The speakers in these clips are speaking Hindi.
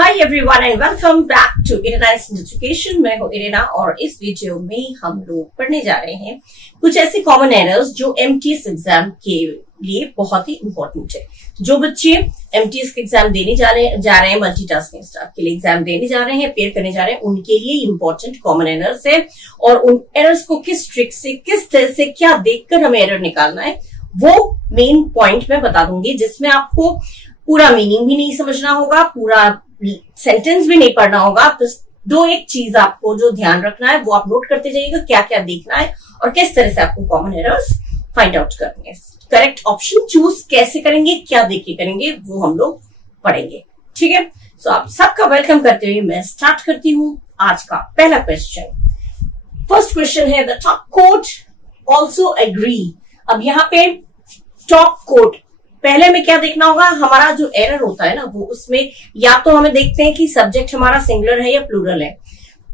Hi everyone and welcome back to Irena education. मैं हूँ इरेना और इस वीडियो में हम लोग पढ़ने जा रहे हैं कुछ ऐसे कॉमन एरर्स जो एमटीएस एग्जाम के लिए बहुत ही इंपॉर्टेंट है। जो बच्चे एमटीएस के एग्जाम देने जा रहे हैं, मल्टीटास्किंग स्टाफ के लिए एग्जाम देने जा रहे हैं, अपेयर करने जा रहे हैं, उनके लिए इंपॉर्टेंट कॉमन एरर्स है। और उन एरर्स को किस ट्रिक से, किस तरह से, क्या देखकर हमें एरर निकालना है, वो मेन पॉइंट मैं बता दूंगी, जिसमें आपको पूरा मीनिंग भी नहीं समझना होगा, पूरा सेंटेंस भी नहीं पढ़ना होगा। तो दो एक चीज आपको जो ध्यान रखना है वो आप नोट करते जाइएगा, क्या क्या देखना है और किस तरह से आपको कॉमन एरर्स फाइंड आउट करनी है। करेक्ट ऑप्शन चूज कैसे करेंगे, क्या देख के करेंगे, वो हम लोग पढ़ेंगे। ठीक है, सो आप सबका वेलकम करते हुए मैं स्टार्ट करती हूँ आज का पहला क्वेश्चन। फर्स्ट क्वेश्चन है, the top coat also agree. अब यहाँ पे टॉप कोट, पहले में क्या देखना होगा, हमारा जो एरर होता है ना वो उसमें या तो हमें देखते हैं कि सब्जेक्ट हमारा सिंगुलर है या प्लूरल है।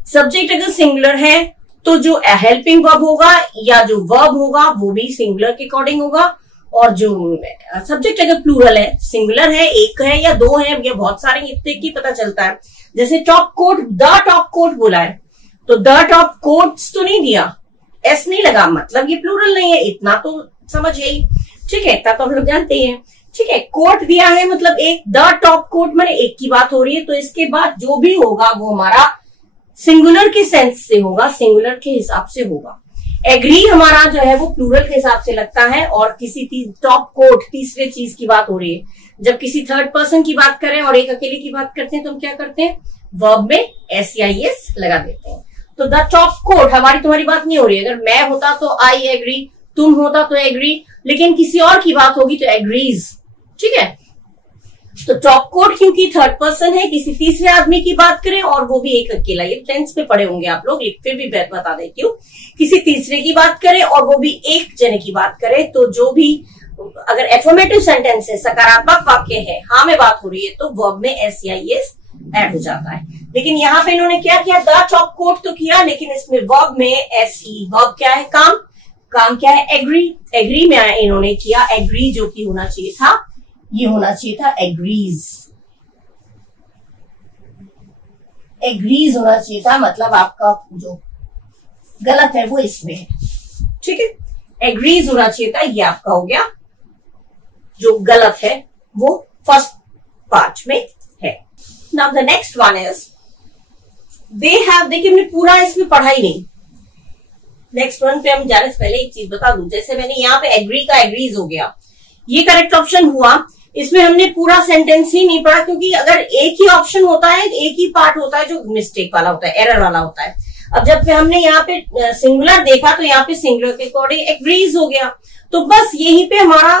सब्जेक्ट अगर सिंगुलर है तो जो हेल्पिंग वर्ब होगा या जो वर्ब होगा वो भी सिंगुलर के अकॉर्डिंग होगा, और जो सब्जेक्ट अगर प्लूरल है, सिंगुलर है, एक है या दो है या बहुत सारे, इतने की पता चलता है। जैसे top coat, the top coat बोला है तो द टॉप कोट्स तो नहीं दिया, एस नहीं लगा, मतलब ये प्लूरल नहीं है, इतना तो समझ गई। ठीक है, इतना तो हम लोग जानते हैं। ठीक है, कोट दिया है मतलब एक, द टॉप कोट माने एक की बात हो रही है, तो इसके बाद जो भी होगा वो हमारा सिंगुलर के सेंस से होगा, सिंगुलर के हिसाब से होगा। एग्री हमारा जो है वो प्लूरल के हिसाब से लगता है, और किसी टॉप कोट तीसरे चीज की बात हो रही है। जब किसी थर्ड पर्सन की बात करें और एक अकेले की बात करते हैं तो हम क्या करते हैं, वर्ब में एस या एस लगा देते हैं। तो द टॉप कोट हमारी तुम्हारी बात नहीं हो रही है। अगर मैं होता तो आई एग्री, तुम होता तो एग्री, लेकिन किसी और की बात होगी तो एग्रीज। ठीक है, तो टॉप कोट क्योंकि थर्ड पर्सन है, किसी तीसरे आदमी की बात करें और वो भी एक अकेला, ये टेंस पे पढ़े होंगे आप लोग, फिर भी बता देती हूँ, किसी तीसरे की बात करें और वो भी एक जने की बात करें, तो जो भी अगर एफर्मेटिव सेंटेंस है, सकारात्मक वाक्य है, हाँ में बात हो रही है, तो वर्ब में एस या एस ऐड हो जाता है। लेकिन यहाँ पे इन्होंने क्या किया, द टॉप कोट तो किया, लेकिन इसमें वर्ब में एस ही, वर्ब क्या है, काम, काम क्या है, एग्री। एग्री में इन्होंने किया एग्री, जो कि होना चाहिए था, ये होना चाहिए था एग्रीज, एग्रीज होना चाहिए था, मतलब आपका जो गलत है वो इसमें है। ठीक है, एग्रीज होना चाहिए था, ये आपका हो गया, जो गलत है वो फर्स्ट पार्ट में है। Now the next one is they have. देखिए हमने पूरा इसमें पढ़ा ही नहीं, नेक्स्ट वन पे हम जाने से पहले एक चीज बता दूं, जैसे मैंने यहाँ पे एग्री का एग्रीज हो गया, ये करेक्ट ऑप्शन हुआ, इसमें हमने पूरा सेंटेंस ही नहीं पढ़ा, क्योंकि अगर एक ही ऑप्शन होता है, एक ही पार्ट होता है जो मिस्टेक वाला होता है, एरर वाला होता है। अब जब हमने यहाँ पे सिंगुलर देखा तो यहाँ पे सिंगुलर के अकॉर्डिंग एग्रीज हो गया, तो बस यहीं पे हमारा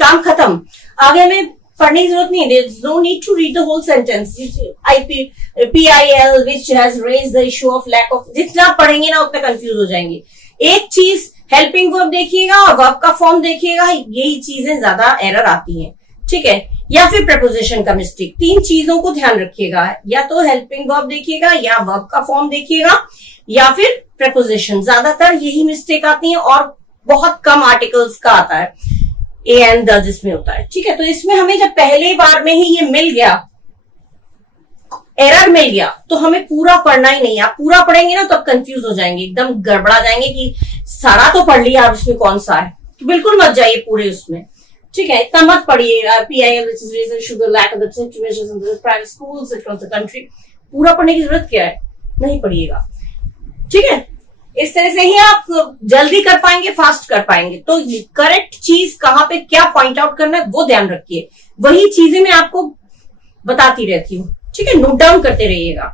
काम खत्म, आगे हमें पढ़ने की जरूरत नहीं, there's no need to read the whole sentence. PIL which has raised the issue of lack of, जितना पढ़ेंगे ना उतना कंफ्यूज हो जाएंगे। एक चीज हेल्पिंग वर्ब देखिएगा और वर्ब का फॉर्म देखिएगा, यही चीजें ज्यादा एरर आती हैं। ठीक है, या फिर प्रपोजिशन का मिस्टेक, तीन चीजों को ध्यान रखिएगा, या तो हेल्पिंग वर्ब देखिएगा, या वर्ब का फॉर्म देखिएगा, या फिर प्रपोजिशन, ज्यादातर यही मिस्टेक आती है, और बहुत कम आर्टिकल्स का आता है, ए एंड द जिसमें होता है। ठीक है, तो इसमें हमें जब पहले बार में ही ये मिल गया, एरर मिल गया, तो हमें पूरा पढ़ना ही नहीं। आप पूरा पढ़ेंगे ना तो आप कंफ्यूज हो जाएंगे, एकदम गड़बड़ा जाएंगे कि सारा तो पढ़ लिया, अब उसमें कौन सा है, तो बिल्कुल मत जाइए पूरे उसमें। ठीक है, इतना मत पढ़िए PIL which is raising sugar lack of the situations in the private schools across the country, पूरा पढ़ने की जरूरत क्या है, नहीं पढ़िएगा। ठीक है, इस तरह से ही आप जल्दी कर पाएंगे, फास्ट कर पाएंगे। तो करेक्ट चीज कहाँ पे क्या पॉइंट आउट करना है वो ध्यान रखिए, वही चीजें मैं आपको बताती रहती हूँ। ठीक है, नोट डाउन करते रहिएगा।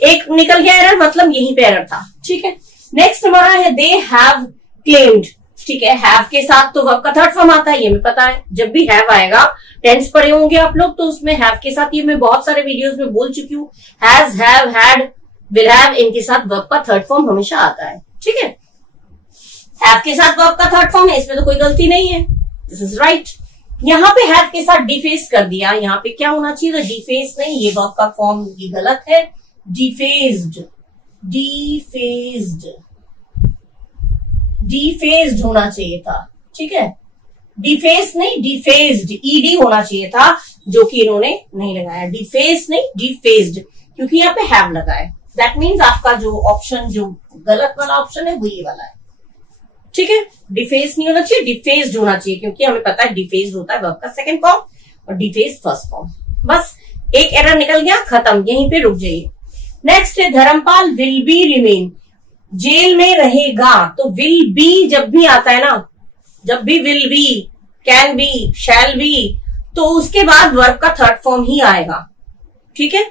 एक निकल गया एरर, मतलब यहीं पे एरर था। ठीक है, नेक्स्ट हमारा है दे हैव क्लेम्ड। ठीक है, हैव के साथ तो वर्ब का थर्ड फॉर्म आता है, ये हमें पता है। जब भी हैव आएगा, टेंस पढ़े होंगे आप लोग, तो उसमें हैव के साथ, ये मैं बहुत सारे वीडियोस में बोल चुकी हूँ, has, have, had, will have, इनके साथ वर्ब का थर्ड फॉर्म हमेशा आता है। ठीक है, हैव के साथ वर्ब का थर्ड फॉर्म है, इसमें तो कोई गलती नहीं है, दिस इज राइट। यहाँ पे हैव के साथ डिफेस कर दिया, यहाँ पे क्या होना चाहिए था, डिफेस नहीं, ये वर्ब का फॉर्म ये गलत है, डिफेस्ड, डिफेस्ड, डिफेस्ड होना चाहिए था। ठीक है, डिफेस नहीं, डिफेस्ड, ईडी होना चाहिए था, जो कि इन्होंने नहीं लगाया, डिफेस्ड नहीं डिफेस्ड, क्योंकि यहाँ पे हैव लगा है। दैट मीन्स आपका जो ऑप्शन, जो गलत वाला ऑप्शन है वो ये वाला है। ठीक है, डिफेस्ड नहीं होना चाहिए, डिफेस्ड होना चाहिए, क्योंकि हमें पता है डिफेस्ड होता है वर्ब का सेकंड फॉर्म और डिफेस्ड फर्स्ट फॉर्म। बस एक एरर निकल गया, खत्म, यहीं पे रुक जाइए। नेक्स्ट है Dharampal will be remain, jail में रहेगा। तो विल बी जब भी आता है ना, जब भी will be, can be, shall be, तो उसके बाद वर्ब का थर्ड फॉर्म ही आएगा। ठीक है,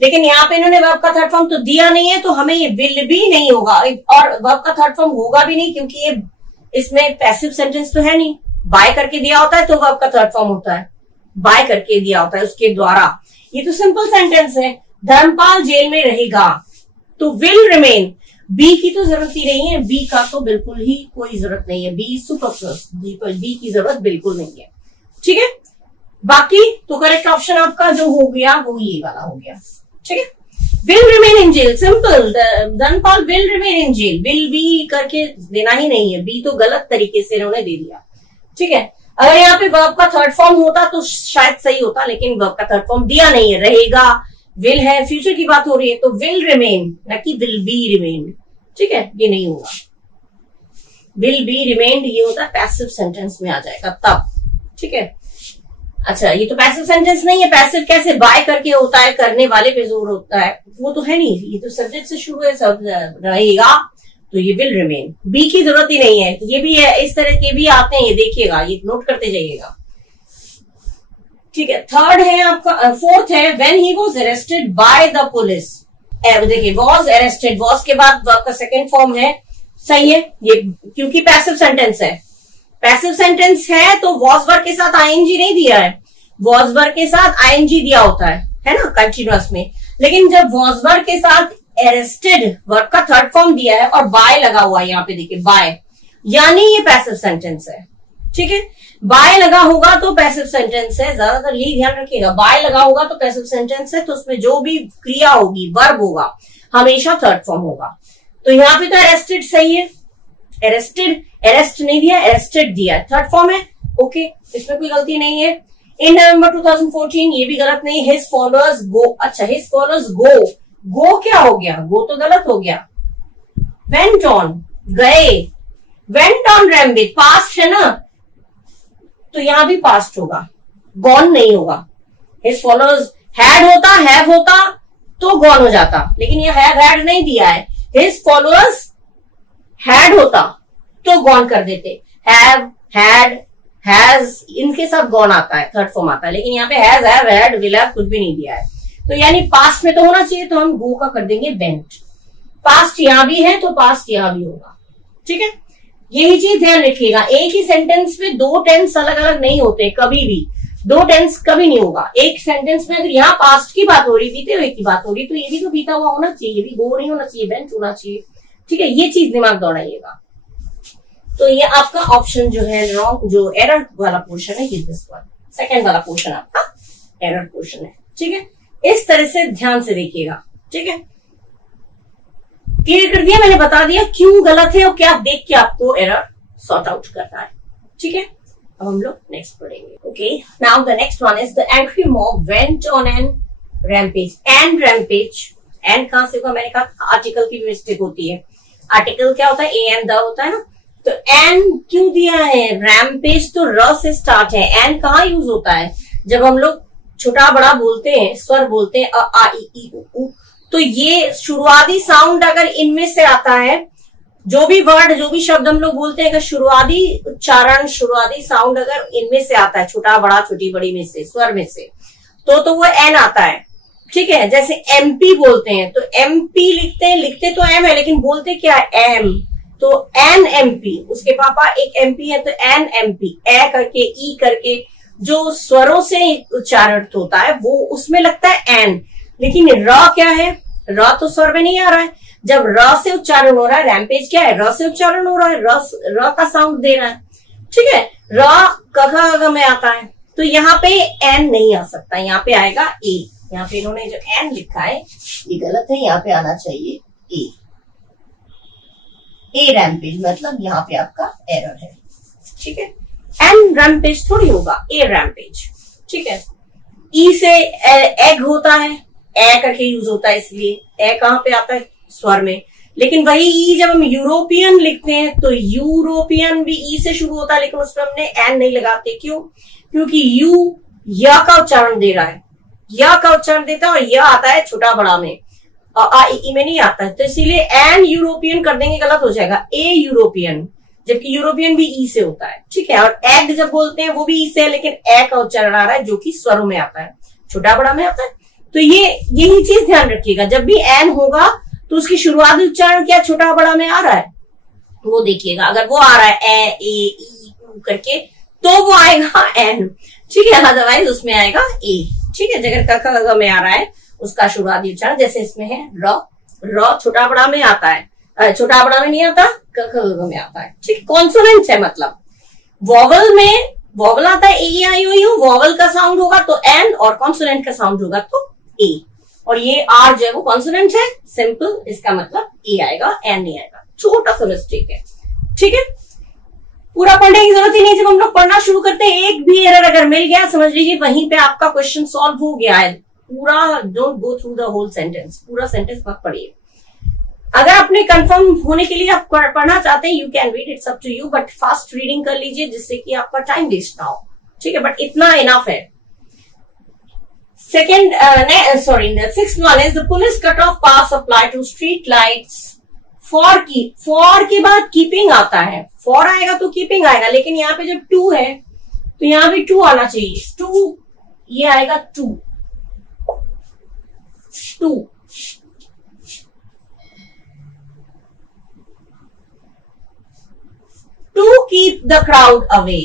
लेकिन यहाँ पे इन्होंने वर्ब का थर्ड फॉर्म तो दिया नहीं है, तो हमें ये विल बी नहीं होगा और वर्ब का थर्ड फॉर्म होगा भी नहीं, क्योंकि ये इसमें पैसिव सेंटेंस तो है नहीं। बाय करके दिया होता है तो वर्ब का थर्ड फॉर्म होता है, बाय करके दिया होता है उसके द्वारा। ये तो सिंपल सेंटेंस है, धर्मपाल जेल में रहेगा, तो विल रिमेन। बी की तो जरूरत ही नहीं है, बी का तो बिल्कुल ही कोई जरूरत नहीं है, बी सुपरफ्लुअस, बी की जरूरत बिल्कुल नहीं है। ठीक है, बाकी तो करेक्ट ऑप्शन आपका जो हो गया वो ये वाला हो गया। ठीक है, will remain in jail, simple, Dharampal will remain in jail, will be करके देना ही नहीं है, बी तो गलत तरीके से इन्होंने दे दिया। ठीक है, अगर यहाँ पे वर्ब का थर्ड फॉर्म होता तो शायद सही होता, लेकिन वर्ब का थर्ड फॉर्म दिया नहीं है, रहेगा, विल है, फ्यूचर की बात हो रही है, तो विल रिमेन ना कि विल बी रिमेन। ठीक है, ये नहीं होगा, विल बी रिमेन्ड ये होता है पैसिव सेंटेंस में आ जाएगा तब। ठीक है, अच्छा ये तो पैसिव सेंटेंस नहीं है, पैसिव कैसे, बाय करके होता है, करने वाले पे जोर होता है, वो तो है नहीं, ये तो सब्जेक्ट से शुरू है, सब रहेगा, तो ये विल रिमेन, बी की जरूरत ही नहीं है। ये भी है, इस तरह के भी आते हैं, ये देखिएगा, ये नोट करते जाइएगा। ठीक है, थर्ड है आपका, फोर्थ है when he was arrested by the police. देखिए वॉज अरेस्टेड, वॉज के बाद वर्ब का सेकेंड फॉर्म है, सही है ये, क्योंकि पैसिव सेंटेंस है, पैसिव सेंटेंस है तो वॉज वर्ब के साथ आईएनजी नहीं दिया है, वॉज वर्ब के साथ आईएनजी दिया होता है ना कंटिन्यूअस में, लेकिन जब वॉज वर्ब के साथ अरेस्टेड वर्ब का थर्ड फॉर्म दिया है और बाय लगा हुआ है, यहाँ पे देखिए बाय, यानी ये पैसिव सेंटेंस है। ठीक है, बाय लगा होगा तो पैसिव सेंटेंस है, ज्यादातर ये ध्यान रखिएगा, बाय लगा होगा तो पैसिव सेंटेंस है, तो उसमें जो भी क्रिया होगी, वर्ब होगा, हमेशा थर्ड फॉर्म होगा। तो यहाँ पे तो अरेस्टेड सही है, अरेस्टेड, अरेस्ट नहीं दिया, अरेस्टेड दिया, थर्ड फॉर्म है, ओके, इसमें कोई गलती नहीं है। इन नवंबर 2014 ये भी गलत नहीं, हिज फॉलोअर्स गो, अच्छा हिज फॉलोअर्स गो, गो क्या हो गया, गो तो गलत हो गया, वेंट ऑन, गए, वेंट ऑन रैम्पेज, पास्ट है ना, तो यहां भी पास्ट होगा, गॉन नहीं होगा। हिज फॉलोअर्स हैड होता, हैव होता तो गॉन हो जाता, लेकिन ये हैव हैड नहीं दिया है, हिज फॉलोअर्स हैड होता तो गॉन कर देते, हैव, हैड, हैज, इनके साथ गॉन आता है, थर्ड फॉर्म आता है, लेकिन यहाँ पे has, have, had, will have कुछ भी नहीं दिया है, तो यानी पास्ट में तो होना चाहिए, तो हम गो का कर देंगे वेंट। पास्ट यहां भी है तो पास्ट यहां भी होगा। ठीक है, यही चीज ध्यान रखिएगा, एक ही सेंटेंस में दो टेंस अलग अलग नहीं होते, कभी भी दो टेंस कभी नहीं होगा। एक सेंटेंस में अगर यहाँ पास्ट की बात हो रही, बीते हुए की बात हो रही, तो ये भी तो बीता हुआ होना चाहिए, ये भी गो नहीं होना चाहिए, वेंट होना चाहिए। ठीक है, ये चीज दिमाग दौड़ाइएगा। तो ये आपका ऑप्शन जो है रॉन्ग, जो एरर वाला पोर्शन है, ये दिस वन, सेकेंड वाला पोर्शन आपका एरर पोर्शन है। ठीक है, इस तरह से ध्यान से देखिएगा। ठीक है, क्लियर कर दिया मैंने, बता दिया क्यों गलत है और क्या देख के आपको एरर सॉर्ट आउट करना है। ठीक है, अब हम लोग नेक्स्ट पढ़ेंगे। Okay, now the next one is the angry mob went on an rampage. And rampage, and कहां से होगा, मैंने कहा आर्टिकल की मिस्टेक होती है, आर्टिकल क्या होता है, ए एंड द होता है ना, तो एन क्यों दिया है, रैम्पेज तो र से स्टार्ट है, एन कहाँ यूज होता है, जब हम लोग छोटा बड़ा बोलते हैं, स्वर बोलते हैं, अ आ ई उ, तो ये शुरुआती साउंड अगर इनमें से आता है, जो भी वर्ड, जो भी शब्द हम लोग बोलते हैं, अगर शुरुआती उच्चारण, शुरुआती साउंड अगर इनमें से आता है, छोटा बड़ा, छोटी बड़ी में से, स्वर में से, तो वो एन आता है। ठीक है, जैसे एमपी बोलते हैं तो एमपी लिखते हैं, लिखते तो एम है लेकिन बोलते क्या है, एम, तो एन एमपी, उसके पापा एक एमपी है तो एन एमपी, ए करके, ई करके, जो स्वरों से उच्चारण होता है वो उसमें लगता है एन, लेकिन र क्या है, र तो स्वर में नहीं आ रहा है, जब र से उच्चारण हो रहा है, रैम्पेज क्या है, र से उच्चारण हो रहा है, र का साउंड दे रहा है। ठीक है, र ग में आता है, तो यहाँ पे एन नहीं आ सकता, यहाँ पे आएगा ए, यहाँ पे इन्होंने जो एन लिखा है ये गलत है, यहाँ पे आना चाहिए ए रैम्पेज, मतलब यहाँ पे आपका एरर है। ठीक है, एन रैम्पेज थोड़ी होगा, ए रैम्पेज। ठीक है, ई से एग होता है, ए करके यूज होता है, इसलिए ए कहां पे आता है? स्वर में। लेकिन वही ई जब हम यूरोपियन लिखते हैं तो यूरोपियन भी ई से शुरू होता है, लेकिन उसमें हमने एन नहीं लगाते। क्यों? क्योंकि यू या का उच्चारण दे रहा है, या का उच्चारण देता है, और यह आता है छोटा बड़ा में, ई में नहीं आता है, तो इसीलिए एन यूरोपियन कर देंगे, गलत हो जाएगा, ए यूरोपियन, जबकि यूरोपियन भी ई से होता है, ठीक है। और एग जब बोलते हैं वो भी ई से है, लेकिन ए का उच्चारण आ रहा है जो कि स्वरों में आता है, छोटा बड़ा में आता है। तो यही चीज ध्यान रखिएगा, जब भी एन होगा तो उसकी शुरुआती उच्चारण क्या छोटा बड़ा में आ रहा है, वो देखिएगा। अगर वो आ रहा है ए ई ऊ करके तो वो आएगा एन, ठीक है, अदरवाइज उसमें आएगा ए, ठीक है। जगह क में आ रहा है उसका शुरुआती उच्चारण, जैसे इसमें है र छोटा बड़ा में आता है, छोटा बड़ा में नहीं आता, क में आता है, ठीक। कॉन्सोनेंट है, मतलब वॉवल में वॉवल आता है ए आई ओ यू, वॉवल का साउंड होगा तो एन, और कॉन्सोनेंट का साउंड होगा तो ए, और ये आर जो है वो कॉन्सोनेंट है, सिंपल, इसका मतलब ए आएगा, एन नहीं आएगा। छोटा सा मिस्टेक है, ठीक है। पूरा पढ़ने की जरूरत ही नहीं, जब हम लोग पढ़ना शुरू करते हैं एक भी एरर अगर मिल गया समझ लीजिए वहीं पे आपका क्वेश्चन सॉल्व हो गया है। पूरा don't go through the whole sentence, पूरा सेंटेंस मत पढ़िए। अगर आपने कंफर्म होने के लिए आप पढ़ना चाहते हैं, you can read, it's up to you, but fast reading कर लीजिए जिससे कि आपका टाइम वेस्ट ना हो, ठीक है। बट इतना इनफ है। Second sixth one is the police cut off pass apply to street lights for के बाद कीपिंग आता है, फॉर आएगा तो कीपिंग आएगा, लेकिन यहाँ पे जब टू है तो यहाँ भी टू आना चाहिए, टू, ये आएगा to keep the crowd away,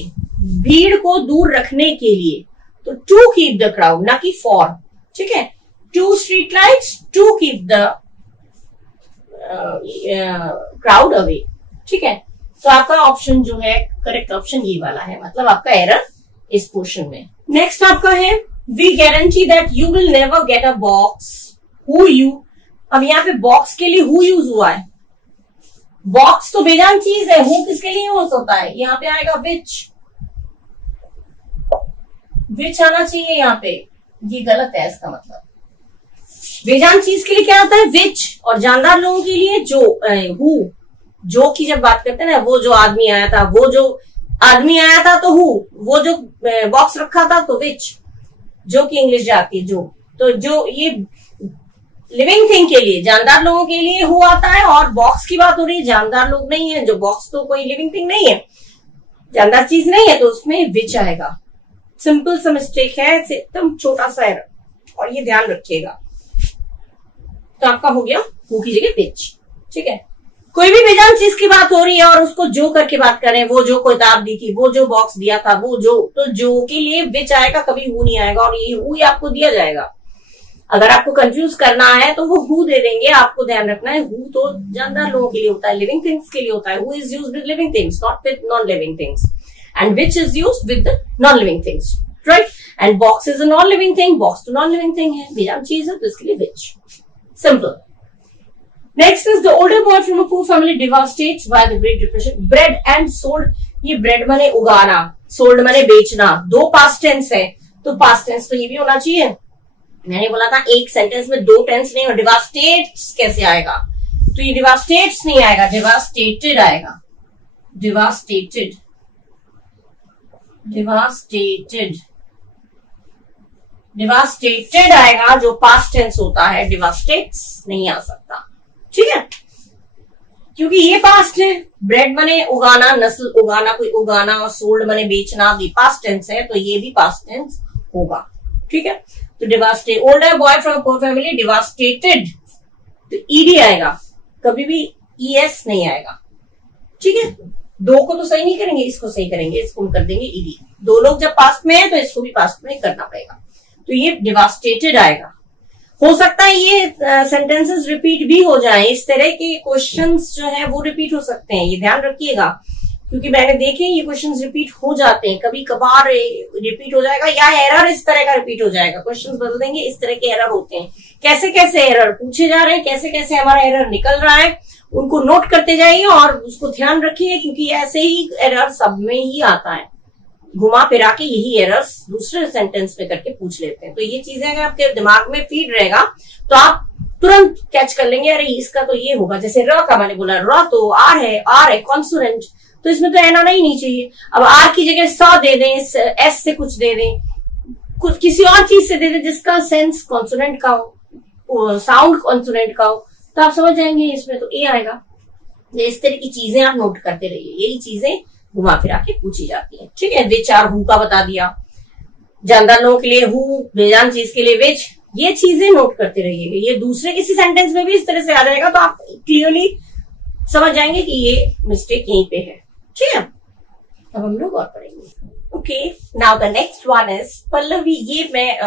भीड़ को दूर रखने के लिए, तो टू कीप द क्राउड, ना कि फॉर, ठीक है। To street lights to keep the crowd away, ठीक है। तो आपका ऑप्शन जो है करेक्ट ऑप्शन ये वाला है, मतलब आपका एरर इस पोर्शन में। नेक्स्ट आपका है we guarantee that you will never get a box who you. अब यहाँ पे बॉक्स के लिए हु यूज हुआ है, बॉक्स तो बेजान चीज है, हु किसके लिए यूज होता है? यहाँ पे आएगा विच आना चाहिए यहाँ पे, ये गलत है, इसका मतलब बेजान चीज के लिए क्या आता है? विच, और जानदार लोगों के लिए जो, हु, जो की जब बात करते हैं ना, वो जो आदमी आया था, वो जो आदमी आया था तो हु, वो जो बॉक्स रखा था तो विच, जो की इंग्लिश जाती है जो, तो जो ये लिविंग थिंग के लिए, जानदार लोगों के लिए हु आता है, और बॉक्स की बात हो रही है, जानदार लोग नहीं है, जो बॉक्स तो कोई लिविंग थिंग नहीं है, जानदार चीज नहीं है, तो उसमें विच आएगा। सिंपल सा मिस्टेक है, एकदम छोटा सा एरर, और ये ध्यान रखिएगा। तो आपका हो गया हु की जगह विच, ठीक है। कोई भी बेजान चीज की बात हो रही है और उसको जो करके बात करें, वो जो किताब दी थी, वो जो बॉक्स दिया था, वो जो, तो जो के लिए विच आएगा, कभी हु नहीं आएगा, और ये हु ही आपको दिया जाएगा। अगर आपको कंफ्यूज करना है तो वो हु दे देंगे, आपको ध्यान रखना है हु तो जानदार लोगों के लिए होता है, लिविंग थिंग्स के लिए होता है। Who is used with living things, not with non living things, and which is used with non living things, right. And box is a non living thing, box तो नॉन लिविंग थिंग है, बेजान चीज है, तो इसके लिए विच, simple. Next is the older boy from a poor family devastates by the Great Depression. Bread and sold, ये bread माने उगाना, sold माने बेचना, दो past tense है, तो past tense तो ये भी होना चाहिए। मैंने बोला था एक सेंटेंस में दो टेंस नहीं, और devastates कैसे आएगा? तो ये devastates नहीं आएगा, devastated आएगा, devastated, devastated, devastated आएगा, जो past tense होता है, devastates नहीं आ सकता, ठीक है, क्योंकि ये पास्ट है। ब्रेड मने उगाना, नस्ल उगाना, कोई उगाना, और सोल्ड मने बेचना, भी पास्ट टेंस है, तो ये भी पास्ट टेंस होगा, ठीक है। तो devastated, older boy from poor family devastated, तो ईडी आएगा, कभी भी ईएस नहीं आएगा, ठीक है। दो को तो सही नहीं करेंगे, इसको सही करेंगे, इसको कर देंगे ईडी। दो लोग जब पास्ट में है तो इसको भी पास्ट में करना पड़ेगा, तो ये डिवास्टेटेड आएगा। हो सकता है ये सेंटेंसेस रिपीट भी हो जाएं, इस तरह के क्वेश्चंस जो है वो रिपीट हो सकते हैं, ये ध्यान रखिएगा, क्योंकि मैंने देखे ये क्वेश्चंस रिपीट हो जाते हैं, कभी कभार रिपीट हो जाएगा, या एरर इस तरह का रिपीट हो जाएगा, क्वेश्चंस बदल देंगे, इस तरह के एरर होते हैं। कैसे कैसे एरर पूछे जा रहे हैं, कैसे कैसे हमारा एरर निकल रहा है, उनको नोट करते जाइए और उसको ध्यान रखिए, क्योंकि ऐसे ही एरर सब में ही आता है, घुमा फिरा के यही एरर्स दूसरे सेंटेंस में करके पूछ लेते हैं। तो ये चीजें अगर आपके दिमाग में फीड रहेगा तो आप तुरंत कैच कर लेंगे, अरे इसका तो ये होगा। जैसे र का मैंने बोला, र तो आर है कॉन्सोनेंट, तो इसमें तो एन आना ही नहीं चाहिए। अब आर की जगह स दे दें, एस से कुछ दे दें, कुछ किसी और चीज से दे दें जिसका सेंस कॉन्सोनेंट का हो, साउंड कॉन्सोनेंट का हो, तो आप समझ जाएंगे इसमें तो ए आएगा। इस तरह की चीजें आप नोट करते रहिए, यही चीजें घुमा फिरा के पूछी जाती है। ठीक है, विच आर हु का बता दिया, जानदार लोगों के लिए हु, बेजान चीज के लिए विच, ये चीजें नोट करते रहिएगा। ये दूसरे किसी सेंटेंस में भी इस तरह से आ जाएगा तो आप क्लियरली समझ जाएंगे कि ये मिस्टेक यहीं पे है। ठीक है, अब हम लोग और पढ़ेंगे। Okay, now the next one is Pallavi. ये मैं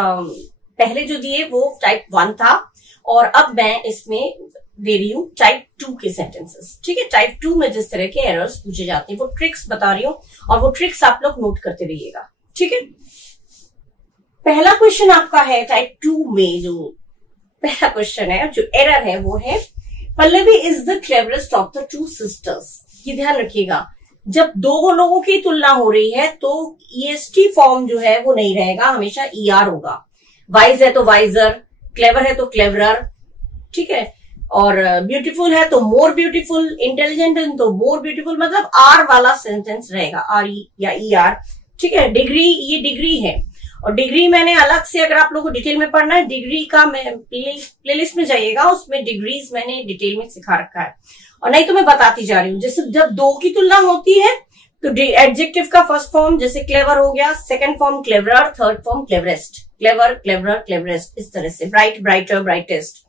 पहले जो दिए वो टाइप 1 था और अब मैं इसमें दे रही हूँ टाइप 2 के सेंटेंसेस। ठीक है, टाइप 2 में जिस तरह के एरर्स पूछे जाते हैं वो ट्रिक्स बता रही हूँ और वो ट्रिक्स आप लोग नोट करते रहिएगा। ठीक है, पहला क्वेश्चन आपका है टाइप 2 में, जो पहला क्वेश्चन है, जो एरर है वो है Pallavi is the cleverest of the 2 sisters. ये ध्यान रखिएगा, जब दो लोगों की तुलना हो रही है तो EST फॉर्म जो है वो नहीं रहेगा, हमेशा ER होगा। वाइज है तो वाइजर, क्लेवर है तो क्लेवरर। ठीक है, और ब्यूटीफुल है तो मोर ब्यूटीफुल, इंटेलिजेंट है तो मोर ब्यूटीफुल, मतलब R वाला सेंटेंस रहेगा, RE या ER। ठीक है, डिग्री, ये डिग्री है और डिग्री मैंने अलग से, अगर आप लोगों को डिटेल में पढ़ना है डिग्री का, मैं प्लेलिस्ट में जाइएगा, उसमें डिग्रीज मैंने डिटेल में सिखा रखा है, और नहीं तो मैं बताती जा रही हूँ। जैसे जब दो की तुलना होती है तो एडजेक्टिव का फर्स्ट फॉर्म जैसे क्लेवर हो गया, second form cleverer, third form cleverest, clever, cleverer, cleverest, इस तरह से, ब्राइट, ब्राइटर, ब्राइटेस्ट।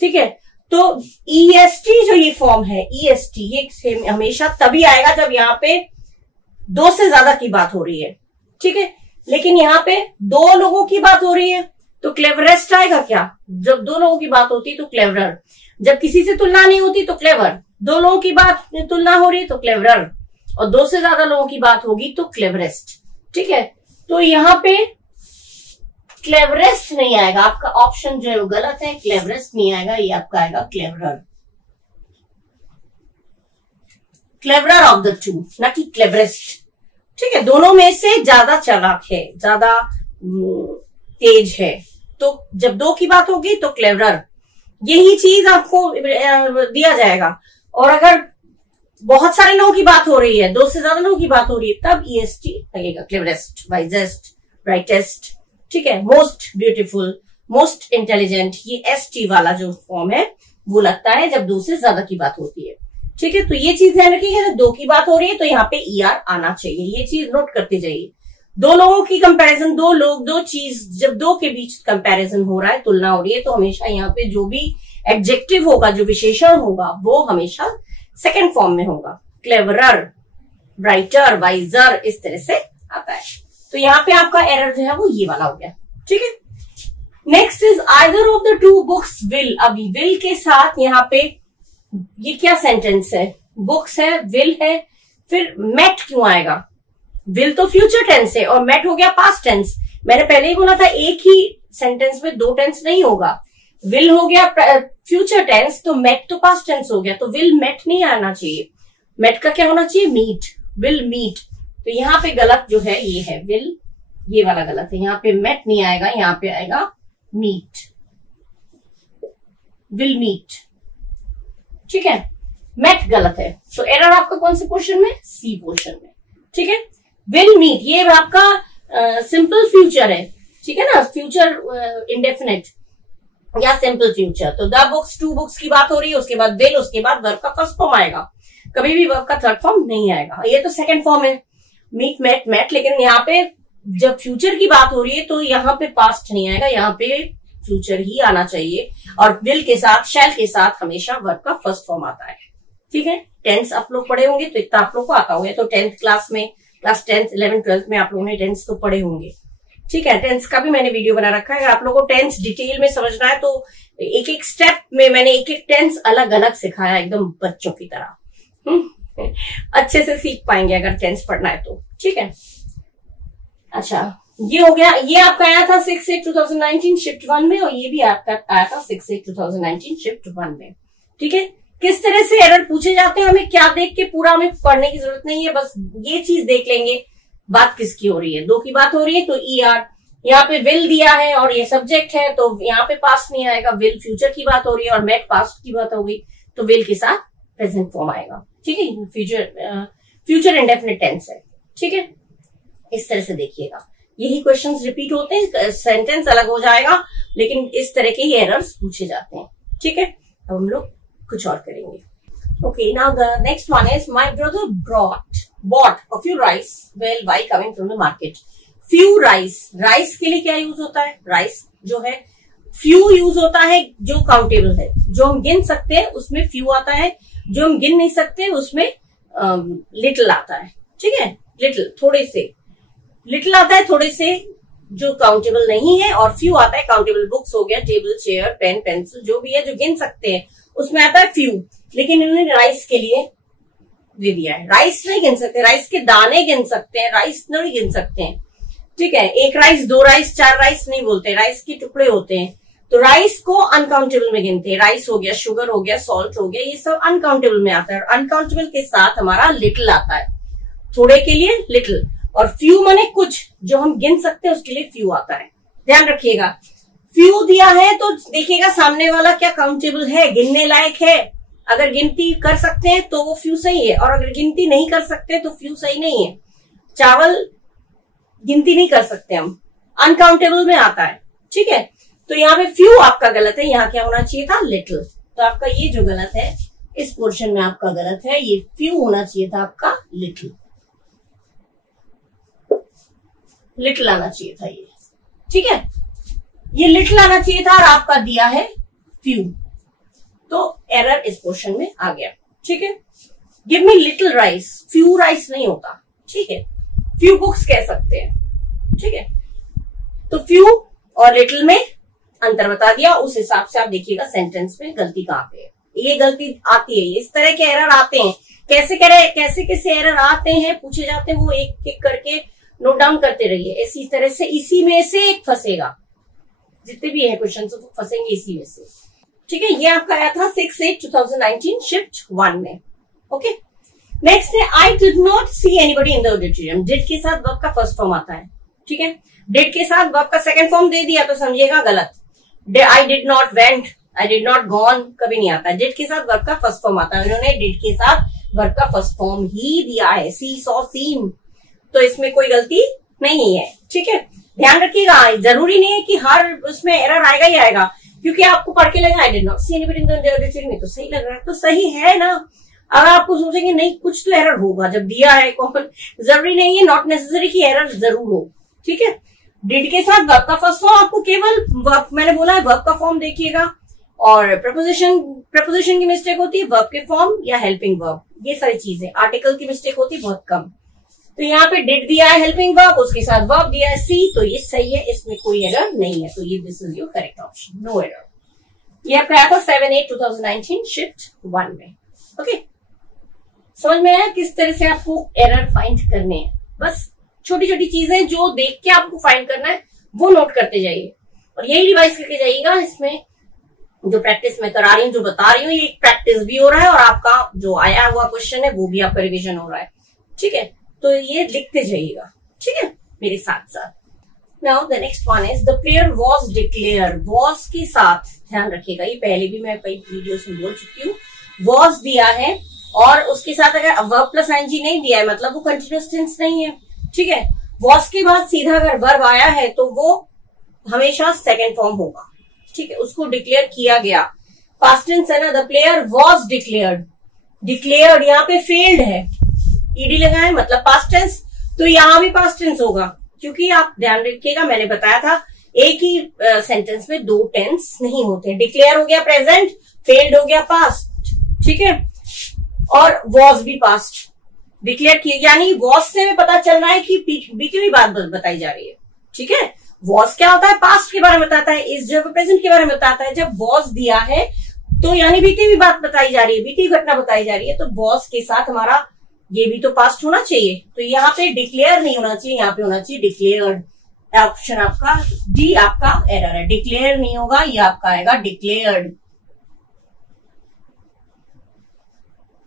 ठीक है, तो EST जो ये फॉर्म है, EST ये हमेशा तभी आएगा जब यहाँ पे दो से ज्यादा की बात हो रही है। ठीक है, लेकिन यहाँ पे दो लोगों की बात हो रही है तो क्लेवरेस्ट आएगा क्या? जब दो लोगों की बात होती है तो क्लेवरर, जब किसी से तुलना नहीं होती तो क्लेवर, दो लोगों की बात तुलना हो रही है तो क्लेवरर, और दो से ज्यादा लोगों की बात होगी तो क्लेवरेस्ट। ठीक है, तो यहाँ पे क्लेवरेस्ट नहीं आएगा, आपका ऑप्शन जो है वो गलत है, क्लेवरेस्ट नहीं आएगा, ये आपका आएगा क्लेवरर, क्लेवरर ऑफ द 2, ना कि क्लेवरेस्ट। ठीक है, दोनों में से ज्यादा चालाक है, ज्यादा तेज है, तो जब दो की बात होगी तो क्लेवरर, यही चीज आपको दिया जाएगा। और अगर बहुत सारे लोगों की बात हो रही है, दो से ज्यादा लोगों की बात हो रही है, तब EST लगेगा, क्लेवरेस्ट, वाइजेस्ट, ब्राइटेस्ट। ठीक है, मोस्ट ब्यूटीफुल, मोस्ट इंटेलिजेंट, ये ST वाला जो फॉर्म है वो लगता है जब दो से ज्यादा की बात होती है। ठीक है, तो ये चीज ध्यान रखिएगा, जब दो की बात हो रही है तो यहाँ पे ER आना चाहिए, ये चीज नोट करते जाइए। दो लोगों की कंपैरिजन, दो लोग, दो चीज, जब दो के बीच कंपैरिजन हो रहा है, तुलना हो रही है, तो हमेशा यहाँ पे जो भी एडजेक्टिव होगा, जो विशेषण होगा, वो हमेशा सेकंड फॉर्म में होगा, क्लेवरर, ब्राइटर, वाइजर, इस तरह से आता है। तो यहाँ पे आपका एरर जो है वो ये वाला हो गया। ठीक है, next is either of the 2 books will. अब विल के साथ यहाँ पे ये क्या सेंटेंस है, बुक्स है, विल है, फिर मेट क्यों आएगा? विल तो फ्यूचर टेंस है और मेट हो गया पास्ट टेंस। मैंने पहले ही बोला था एक ही सेंटेंस में 2 टेंस नहीं होगा, विल हो गया फ्यूचर टेंस, तो मेट तो पास्ट टेंस हो गया, तो विल मेट नहीं आना चाहिए, मेट का क्या होना चाहिए? Meet, will meet. तो यहाँ पे गलत जो है ये है विल, ये वाला गलत है, यहाँ पे मेट नहीं आएगा, यहाँ पे आएगा मीट, विल मीट। ठीक है, मेट गलत है, तो एरर आपका कौन से पोर्शन में? सी पोर्शन में। ठीक है, विल मीट ये आपका सिंपल फ्यूचर है। ठीक है ना, फ्यूचर इंडेफिनिट या सिंपल फ्यूचर। तो द बुक्स, 2 बुक्स की बात हो रही है, उसके बाद विल, उसके बाद वर्ब का फर्स्ट फॉर्म आएगा, कभी भी वर्ब का थर्ड फॉर्म नहीं आएगा। ये तो सेकंड फॉर्म है, मीट, मेट, मेट, लेकिन यहाँ पे जब फ्यूचर की बात हो रही है तो यहाँ पे पास्ट नहीं आएगा, यहाँ पे फ्यूचर ही आना चाहिए, और विल के साथ, शैल के साथ हमेशा वर्ब का फर्स्ट फॉर्म आता है। ठीक है, टेंस आप लोग पढ़े होंगे तो इतना आप लोग को आता होगा, तो 10th क्लास में, क्लास 10th, 11th, 12th में आप लोगों ने टेंस तो पढ़े होंगे। ठीक है, टेंस का भी मैंने वीडियो बना रखा है, अगर आप लोगों को टेंस डिटेल में समझना है तो एक एक स्टेप में मैंने एक एक टेंस अलग अलग सिखाया, एकदम बच्चों की तरह। अच्छे से सीख पाएंगे अगर टेंस पढ़ना है तो। ठीक है, अच्छा ये हो गया, ये आपका आया था 6/8/2019 शिफ्ट 1 में, और ये भी आपका आया था 6/8/2019 शिफ्ट 1 में। ठीक है, किस तरह से एरर पूछे जाते हैं, हमें क्या देख के पूरा हमें पढ़ने की जरूरत नहीं है, बस ये चीज देख लेंगे बात किसकी हो रही है, दो की बात हो रही है तो ER, यहाँ पे विल दिया है और ये सब्जेक्ट है तो यहाँ पे पास्ट नहीं आएगा, विल फ्यूचर की बात हो रही है और मेट पास्ट की बात हो गई तो विल के साथ प्रेजेंट फॉर्म आएगा। ठीक है, फ्यूचर इंडेफिनिट टेंस है। ठीक है, इस तरह से देखिएगा, यही क्वेश्चंस रिपीट होते हैं, सेंटेंस अलग हो जाएगा लेकिन इस तरह के ही एरर्स पूछे जाते हैं। ठीक है, अब हम लोग कुछ और करेंगे। Okay, now the next one is my brother bought a few rice while coming from the market. Few rice के लिए क्या यूज होता है, rice जो है, few यूज होता है जो काउंटेबल है, जो हम गिन सकते हैं उसमें few आता है, जो हम गिन नहीं सकते उसमें little आता है। ठीक है, little थोड़े से, little आता है थोड़े से जो काउंटेबल नहीं है, और few आता है काउंटेबल, बुक्स हो गया, टेबल, चेयर, पेन, पेंसिल, जो भी है जो गिन सकते हैं उसमें आता है few। लेकिन इन्होंने राइस के लिए दे दिया है, राइस नहीं गिन सकते, राइस के दाने गिन सकते हैं, राइस नहीं गिन सकते हैं। ठीक है, एक राइस, दो राइस, चार राइस नहीं बोलते, राइस के टुकड़े होते हैं तो राइस को अनकाउंटेबल में गिनते हैं। राइस हो गया, शुगर हो गया, सॉल्ट हो गया, ये सब अनकाउंटेबल में आता है। और अनकाउंटेबल के साथ हमारा लिटिल आता है, थोड़े के लिए लिटिल, और फ्यू माने कुछ जो हम गिन सकते हैं उसके लिए फ्यू आता है। ध्यान रखिएगा, फ्यू दिया है तो देखिएगा सामने वाला क्या काउंटेबल है, गिनने लायक है। अगर गिनती कर सकते हैं तो वो फ्यू सही है, और अगर गिनती नहीं कर सकते तो फ्यू सही नहीं है। चावल गिनती नहीं कर सकते हम, अनकाउंटेबल में आता है। ठीक है, तो यहाँ पे फ्यू आपका गलत है, यहाँ क्या होना चाहिए था, लिटिल। तो आपका ये जो गलत है इस पोर्शन में आपका गलत है, ये फ्यू होना चाहिए था आपका लिटिल, लिटिल आना चाहिए था ये। ठीक है, ये लिटिल आना चाहिए था और आपका दिया है फ्यू, तो एरर इस पोर्शन में आ गया। ठीक है, give me little rice, few rice नहीं होता। ठीक है, फ्यू बुक्स कह सकते हैं। ठीक है, तो फ्यू और लिटिल में अंतर बता दिया, उस हिसाब से आप देखिएगा सेंटेंस में गलती कहाँ पे है। ये गलती आती है, इस तरह के एरर आते हैं। कैसे कैसे एरर आते हैं पूछे जाते हैं, वो एक एक करके नोट डाउन करते रहिए। इसी तरह से इसी में से एक फंसेगा, जितने भी है क्वेश्चन वो फंसेंगे इसी में से। ठीक है, ये आपका आया था 6/8/2019 शिफ्ट 1 में। ओके, नेक्स्ट है I did not see anybody in the auditorium. Did के साथ वर्ब का फर्स्ट फॉर्म आता है। ठीक है, डिड के साथ वर्ब का सेकंड फॉर्म दे दिया तो समझिएगा गलत। आई did not went, I did not gone कभी नहीं आता है, डिड के साथ वर्ब का फर्स्ट फॉर्म आता है। उन्होंने डिड के साथ वर्ब का फर्स्ट फॉर्म ही दिया है, सी, सॉ, सीन, तो इसमें कोई गलती नहीं है। ठीक है, ध्यान रखिएगा, जरूरी नहीं है कि हर उसमें एरर आएगा ही आएगा, क्योंकि आपको पढ़ के लगा I did not see anybody in the auditorium में तो सही लग रहा है, तो सही है ना। अगर आपको सोचेंगे नहीं कुछ तो एरर होगा जब दिया है कॉमन, जरूरी नहीं है, नॉट नेसेसरी कि एरर जरूर हो। ठीक है, डिड के साथ वर्ब का फर्स्ट फॉर्म, आपको केवल वर्ब, मैंने बोला है वर्ब का फॉर्म देखिएगा, और प्रपोजिशन की मिस्टेक होती है वर्ब के फॉर्म या हेल्पिंग वर्ब, ये सारी चीजें। आर्टिकल की मिस्टेक होती है बहुत कम। तो यहाँ पे डिड दिया है हेल्पिंग वर्ब, उसके साथ वर्ब दिया है सी, तो ये सही है, इसमें कोई एरर नहीं है। तो ये this is your correct option, no error. ये आपका आया था 7/8/2019 शिफ्ट 1 में। ओके, समझ में आया किस तरह से आपको एरर फाइंड करने हैं। बस छोटी छोटी चीजें जो देख के आपको फाइंड करना है वो नोट करते जाइए और यही रिवाइज करके जाइएगा। इसमें जो प्रैक्टिस मैं करा रही हूँ, जो बता रही हूँ, ये प्रैक्टिस भी हो रहा है और आपका जो आया हुआ क्वेश्चन है वो भी आपका रिविजन हो रहा है। ठीक है, तो ये लिखते जाइएगा। ठीक है, मेरे साथ साथ। Now the next one is the player was declare. Was के साथ ध्यान रखिएगा, ये पहले भी मैं कई वीडियोस में बोल चुकी हूँ। वॉज दिया है और उसके साथ अगर वर्ब प्लस आईएनजी नहीं दिया है मतलब वो कंटिन्यूअस टेंस नहीं है। ठीक है, वॉज के बाद सीधा अगर वर्ब आया है तो वो हमेशा सेकेंड फॉर्म होगा। ठीक है, उसको डिक्लेयर किया गया। पास्ट टेंस है ना, the player was declared. Declared यहाँ पे फेल्ड है, ईडी लगा है मतलब पास्ट टेंस, तो यहां भी पास्ट टेंस होगा, क्योंकि आप ध्यान रखिएगा मैंने बताया था एक ही सेंटेंस में दो टेंस नहीं होते। डिक्लेयर हो गया प्रेजेंट, फेल्ड हो गया पास्ट। ठीक है, और वॉज भी पास्ट डिक्लेयर किया, यानी वॉज से हमें पता चल रहा है कि बीती हुई बात बताई जा रही है। ठीक है, वॉज क्या होता है, पास्ट के बारे में बताता है, इस जगह प्रेजेंट के बारे में बताता है। जब वॉज दिया है तो यानी बीती हुई बात बताई जा रही है, बीती हुई घटना बताई जा रही है, तो वॉज के साथ हमारा ये भी तो पास्ट होना चाहिए। तो यहाँ पे डिक्लेयर नहीं होना चाहिए, यहाँ पे होना चाहिए डिक्लेयर्ड। ऑप्शन आपका डी आपका एरर है, डिक्लेयर नहीं होगा, ये आपका आएगा डिक्लेयर्ड।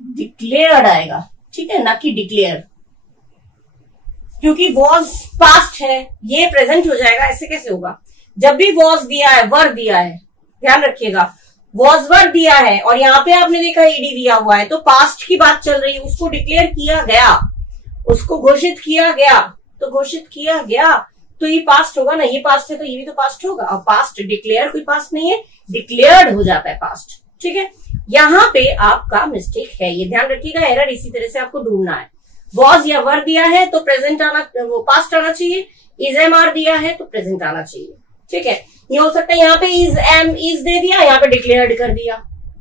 डिक्लेयर्ड आएगा, ठीक है, ना कि डिक्लेयर। क्योंकि वॉज पास्ट है, ये प्रेजेंट हो जाएगा, ऐसे कैसे होगा? जब भी वॉज दिया है, वर दिया है, ध्यान रखिएगा, वॉज वर दिया है और यहाँ पे आपने देखा ईडी दिया हुआ है, तो पास्ट की बात चल रही है, उसको डिक्लेयर किया गया, उसको घोषित किया गया, तो घोषित किया गया तो ये पास्ट होगा ना, ये पास्ट है तो ये भी तो पास्ट होगा। और पास्ट डिक्लेयर कोई पास्ट नहीं है, डिक्लेयर्ड हो जाता है पास्ट, ठीक है। यहाँ पे आपका मिस्टेक है, ये ध्यान रखिएगा, एरर इसी तरह से आपको ढूंढना है। वॉज या वर दिया है तो प्रेजेंट आना, वो पास्ट आना चाहिए। इज एम आर दिया है तो प्रेजेंट आना चाहिए, ठीक है। ये हो सकता है यहाँ पे इज एम इज दे दिया, यहाँ पे डिक्लेयर्ड कर दिया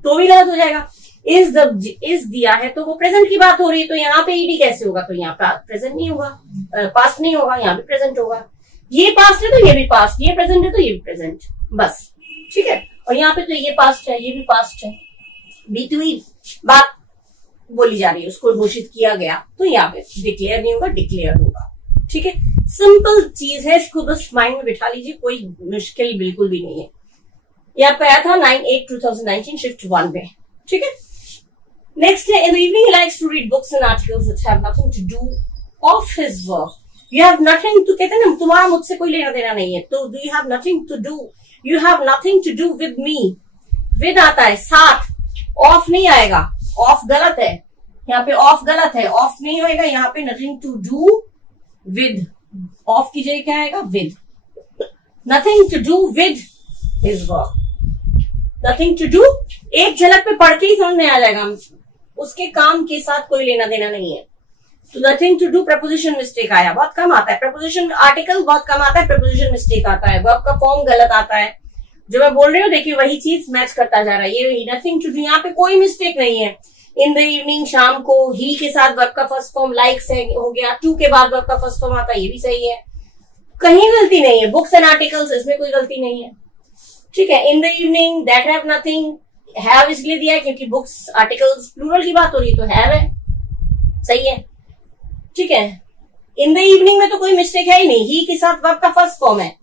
तो भी गलत हो जाएगा। इज दिया है तो वो प्रेजेंट की बात हो रही है, तो यहाँ पे ईडी कैसे होगा? तो यहाँ पे प्रेजेंट नहीं होगा, पास्ट नहीं होगा, यहाँ पे प्रेजेंट होगा। ये पास्ट है तो ये भी पास्ट, ये प्रेजेंट है तो ये भी प्रेजेंट, बस, ठीक है। और यहाँ पे तो ये पास्ट है, ये भी पास्ट है, बीती हुई बात बोली जा रही है, उसको घोषित किया गया, तो यहाँ पे डिक्लेयर नहीं होगा, डिक्लेयर होगा, ठीक है। सिंपल चीज है, इसको बस माइंड में बिठा लीजिए, कोई मुश्किल बिल्कुल भी नहीं है। ये आपका आया था 9/8/2019 शिफ्ट 1 में, ठीक है। नेक्स्ट है, in the evening he likes to read books and articles that have nothing to do of his work. You have nothing to, कहते हैं ना, तुम्हारा मुझसे कोई लेना देना नहीं है, तो do you have nothing to do, you have nothing to do with me. With आता है साथ, ऑफ नहीं आएगा, ऑफ गलत है, यहाँ पे ऑफ गलत है, ऑफ नहीं होएगा, यहाँ पे nothing to do with, of की जगह क्या आएगा? With. Nothing to do with his work, nothing to do, एक झलक पे पढ़ के ही समझ में आ जाएगा, उसके काम के साथ कोई लेना देना नहीं है। तो nothing to do preposition mistake आया, बहुत कम आता है, प्रपोजिशन आर्टिकल बहुत कम आता है, प्रपोजिशन मिस्टेक आता है, वर्ब का फॉर्म गलत आता है। जो मैं बोल रही हूँ देखिए वही चीज मैच करता जा रहा है, ये नथिंग टू डू, यहाँ पे कोई मिस्टेक नहीं है। इन द इवनिंग, शाम को, ही के साथ वर्ब का फर्स्ट फॉर्म लाइक्स है हो गया, टू के बाद वर्ब का फर्स्ट फॉर्म आता है, ये भी सही है, कहीं गलती नहीं है। बुक्स एंड आर्टिकल्स, इसमें कोई गलती नहीं है, ठीक है। In the evening, that have nothing, have इसलिए दिया है क्योंकि बुक्स आर्टिकल्स प्लूरल की बात हो रही है, तो हैव है, सही है, ठीक है। इन द इवनिंग में तो कोई मिस्टेक है ही नहीं, ही के साथ वर्ब का फर्स्ट फॉर्म है।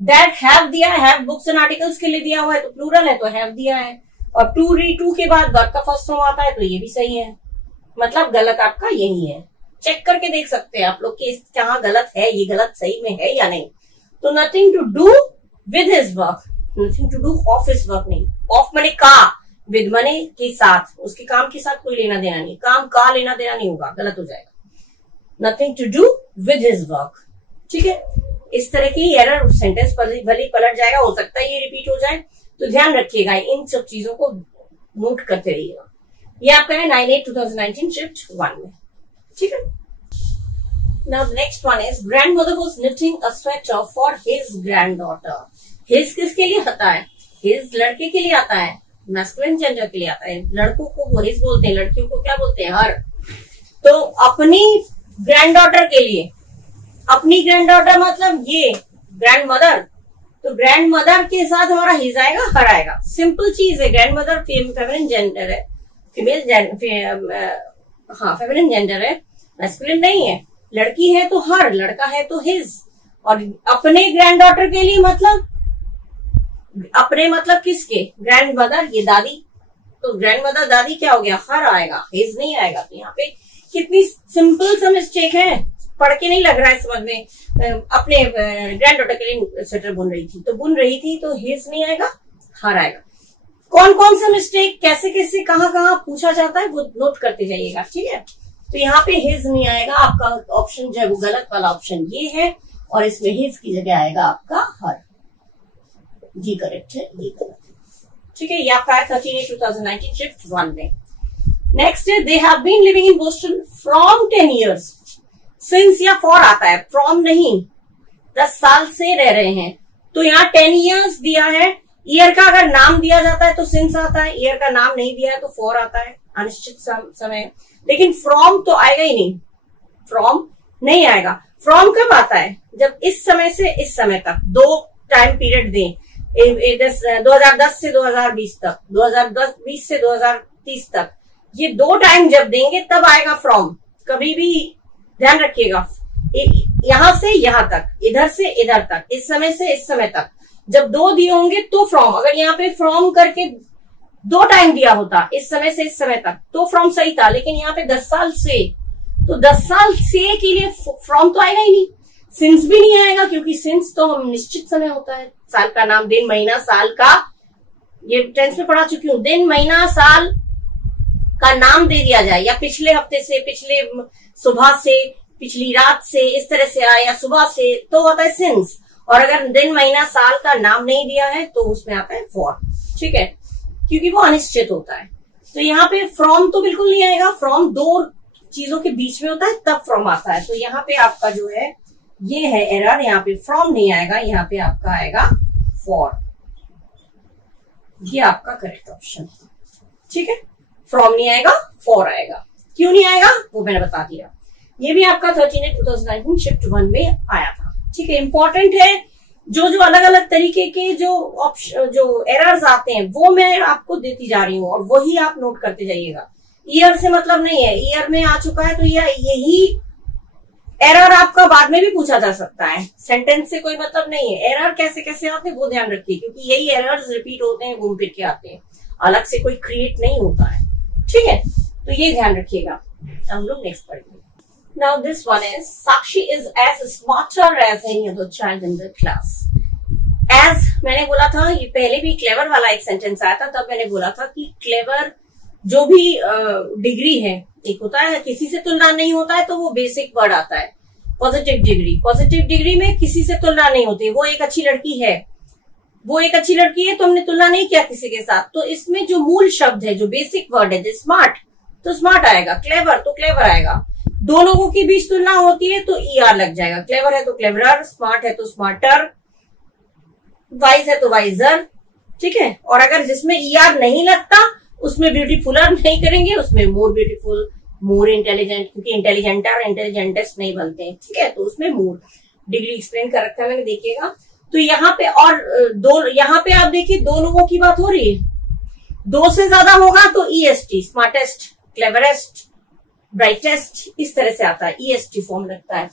दैट हैव दिया है, हैव बुक्स एंड आर्टिकल्स के लिए दिया हुआ है, तो प्लूरल है तो हैव दिया है। और टू के बाद वर्ब का फर्स्ट फॉर्म आता है, तो ये भी सही है, मतलब गलत आपका यही है। चेक करके देख सकते हैं आप लोग कि कहाँ गलत है, ये गलत सही में है या नहीं। तो nothing to do with his work, nothing to do of his work नहीं, ऑफ मने का, विद मने के साथ, उसके काम के साथ कोई लेना देना नहीं, काम का लेना देना नहीं होगा, गलत हो जाएगा। Nothing to do with his work, ठीक है। इस तरह की एरर सेंटेंस भले पलट जाएगा, हो सकता है ये रिपीट हो जाए, तो ध्यान रखिएगा, इन सब चीजों को नोट करते रहिएगा। ये आपका है 9/8/2019 शिफ्ट 1 में, ठीक है। Now the next one is grandmother was knitting a sweater for his granddaughter. His किसके लिए आता है? His लड़के के लिए आता है, मैस्कुलिन जेंडर के लिए आता है। लड़कों को वो his बोलते हैं, लड़कियों को क्या बोलते हैं? हर। तो अपनी ग्रैंडडॉटर के लिए, अपनी ग्रैंडडॉटर मतलब ये ग्रैंडमदर, तो ग्रैंडमदर के साथ हमारा हिज आएगा, हर आएगा, सिंपल चीज है। ग्रैंडमदर फेमिनिन जेंडर है, हाँ फेमिनिन जेंडर है, मैस्कुलिन नहीं है। लड़की है तो हर, लड़का है तो हिज। और अपने ग्रैंडडॉटर के लिए मतलब, अपने मतलब किसके? ग्रैंडमदर, ये दादी, तो ग्रैंडमदर दादी क्या हो गया? हर आएगा, हिज नहीं आएगा। तो यहाँ पे कितनी सिंपल सा मिस्टेक है, पढ़ के नहीं लग रहा है समझ में। अपने ग्रैंडडॉटर के लिए स्वेटर बुन रही थी, तो हिज नहीं आएगा, हर आएगा। कौन कौन सा मिस्टेक कैसे कैसे कहाँ कहाँ पूछा जाता है वो नोट करते जाइएगा, ठीक है। तो यहाँ पे हिज नहीं आएगा, आपका ऑप्शन जो है वो गलत वाला ऑप्शन ये है, और इसमें हिज की जगह आएगा आपका हर। ये करेक्ट है, ये गलत है, ठीक है। ये आपका 13/8/2019 शिफ्ट 1 में। नेक्स्ट है, they have been living in Boston from 10 years। Since या फॉर आता है, फ्रॉम नहीं, 10 साल से रह रहे हैं। तो यहाँ 10 years दिया है, ईयर का अगर नाम दिया जाता है तो सिंस आता है, ईयर का नाम नहीं दिया है तो फॉर आता है, अनिश्चित समय। लेकिन फ्रॉम तो आएगा ही नहीं, फ्रॉम नहीं आएगा। फ्रॉम कब आता है? जब इस समय से इस समय तक, 2 टाइम पीरियड दें, 2010 से 2020 तक, 2020 से 2030 तक, ये 2 टाइम जब देंगे तब आएगा फ्रॉम। कभी भी ध्यान रखिएगा, यहां से यहां तक, इधर से इधर तक, इस समय से इस समय तक, जब 2 दिए होंगे तो फ्रॉम। अगर यहाँ पे फ्रॉम करके 2 टाइम दिया होता, इस समय से इस समय तक, तो फ्रॉम सही था। लेकिन यहाँ पे 10 साल से, तो 10 साल से के लिए फ्रॉम तो आएगा ही नहीं, सिंस भी नहीं आएगा, क्योंकि सिंस तो हम निश्चित समय होता है, साल का नाम, दिन, महीना, साल का, ये टेंस में पढ़ा चुकी हूं, दिन, महीना, साल का नाम दे दिया जाए, या पिछले हफ्ते से, पिछले सुबह से, पिछली रात से, इस तरह से आया, या सुबह से, तो होता है सिंस। और अगर दिन, महीना, साल का नाम नहीं दिया है तो उसमें आता है फॉर, ठीक है, क्योंकि वो अनिश्चित होता है। तो यहाँ पे फ्रॉम तो बिल्कुल नहीं आएगा, फ्रॉम दो चीजों के बीच में होता है तब फ्रॉम आता है। तो यहाँ पे आपका जो है ये है एरर, यहाँ पे फ्रॉम नहीं आएगा, यहाँ पे आपका आएगा फॉर, ये आपका करेक्ट ऑप्शन, ठीक है। फ्रॉम नहीं आएगा, फॉर आएगा। क्यों नहीं आएगा वो मैंने बता दिया। ये भी आपका 13/8/2019 शिफ्ट 1 में आया था, ठीक है। इंपॉर्टेंट है, जो जो अलग अलग तरीके के जो एरर्स आते हैं वो मैं आपको देती जा रही हूँ, और वही आप नोट करते जाइएगा। ईयर से मतलब नहीं है, ईयर में आ चुका है तो यही एरर आपका बाद में भी पूछा जा सकता है, सेंटेंस से कोई मतलब नहीं है। एरर कैसे कैसे आते हैं वो ध्यान रखिए, क्योंकि यही एरर्स रिपीट होते हैं, घूम फिर के आते हैं, अलग से कोई क्रिएट नहीं होता है, ठीक है। तो ये ध्यान रखिएगा। हम लोग नेक्स्ट पढ़ेंगे। Now this one is Sakshi is as smarter as any other child in the class. As मैंने बोला था, ये पहले भी क्लेवर वाला एक सेंटेंस आया था, तब मैंने बोला था कि क्लेवर जो भी डिग्री है, एक होता है किसी से तुलना नहीं होता है, तो वो बेसिक वर्ड आता है पॉजिटिव डिग्री। पॉजिटिव डिग्री में किसी से तुलना नहीं होती, वो एक अच्छी लड़की है, वो एक अच्छी लड़की है, तो हमने तुलना नहीं किया किसी के साथ। तो इसमें जो मूल शब्द है, जो बेसिक वर्ड है, स्मार्ट, तो स्मार्ट आएगा, क्लेवर तो क्लेवर आएगा। दो लोगों के बीच तुलना होती है तो ईआर लग जाएगा, क्लेवर है तो क्लेवरर, स्मार्ट है तो स्मार्टर, वाइज है तो वाइजर, ठीक है। और अगर जिसमें ईआर नहीं लगता उसमें ब्यूटीफुलर नहीं करेंगे, उसमें मोर ब्यूटीफुल, मोर इंटेलिजेंट, क्योंकि इंटेलिजेंटर इंटेलिजेंटेस्ट नहीं बनते हैं, ठीक है। तो उसमें मोर डिग्री एक्सप्लेन कर रखा है मैंने, देखिएगा। तो यहाँ पे और यहाँ पे आप देखिए दो लोगों की बात हो रही है, दो से ज्यादा होगा तो ईएसटी, स्मार्टेस्ट, क्लेवरेस्ट, ब्राइटेस्ट, इस तरह से आता है, ईएसटी फॉर्म लगता है।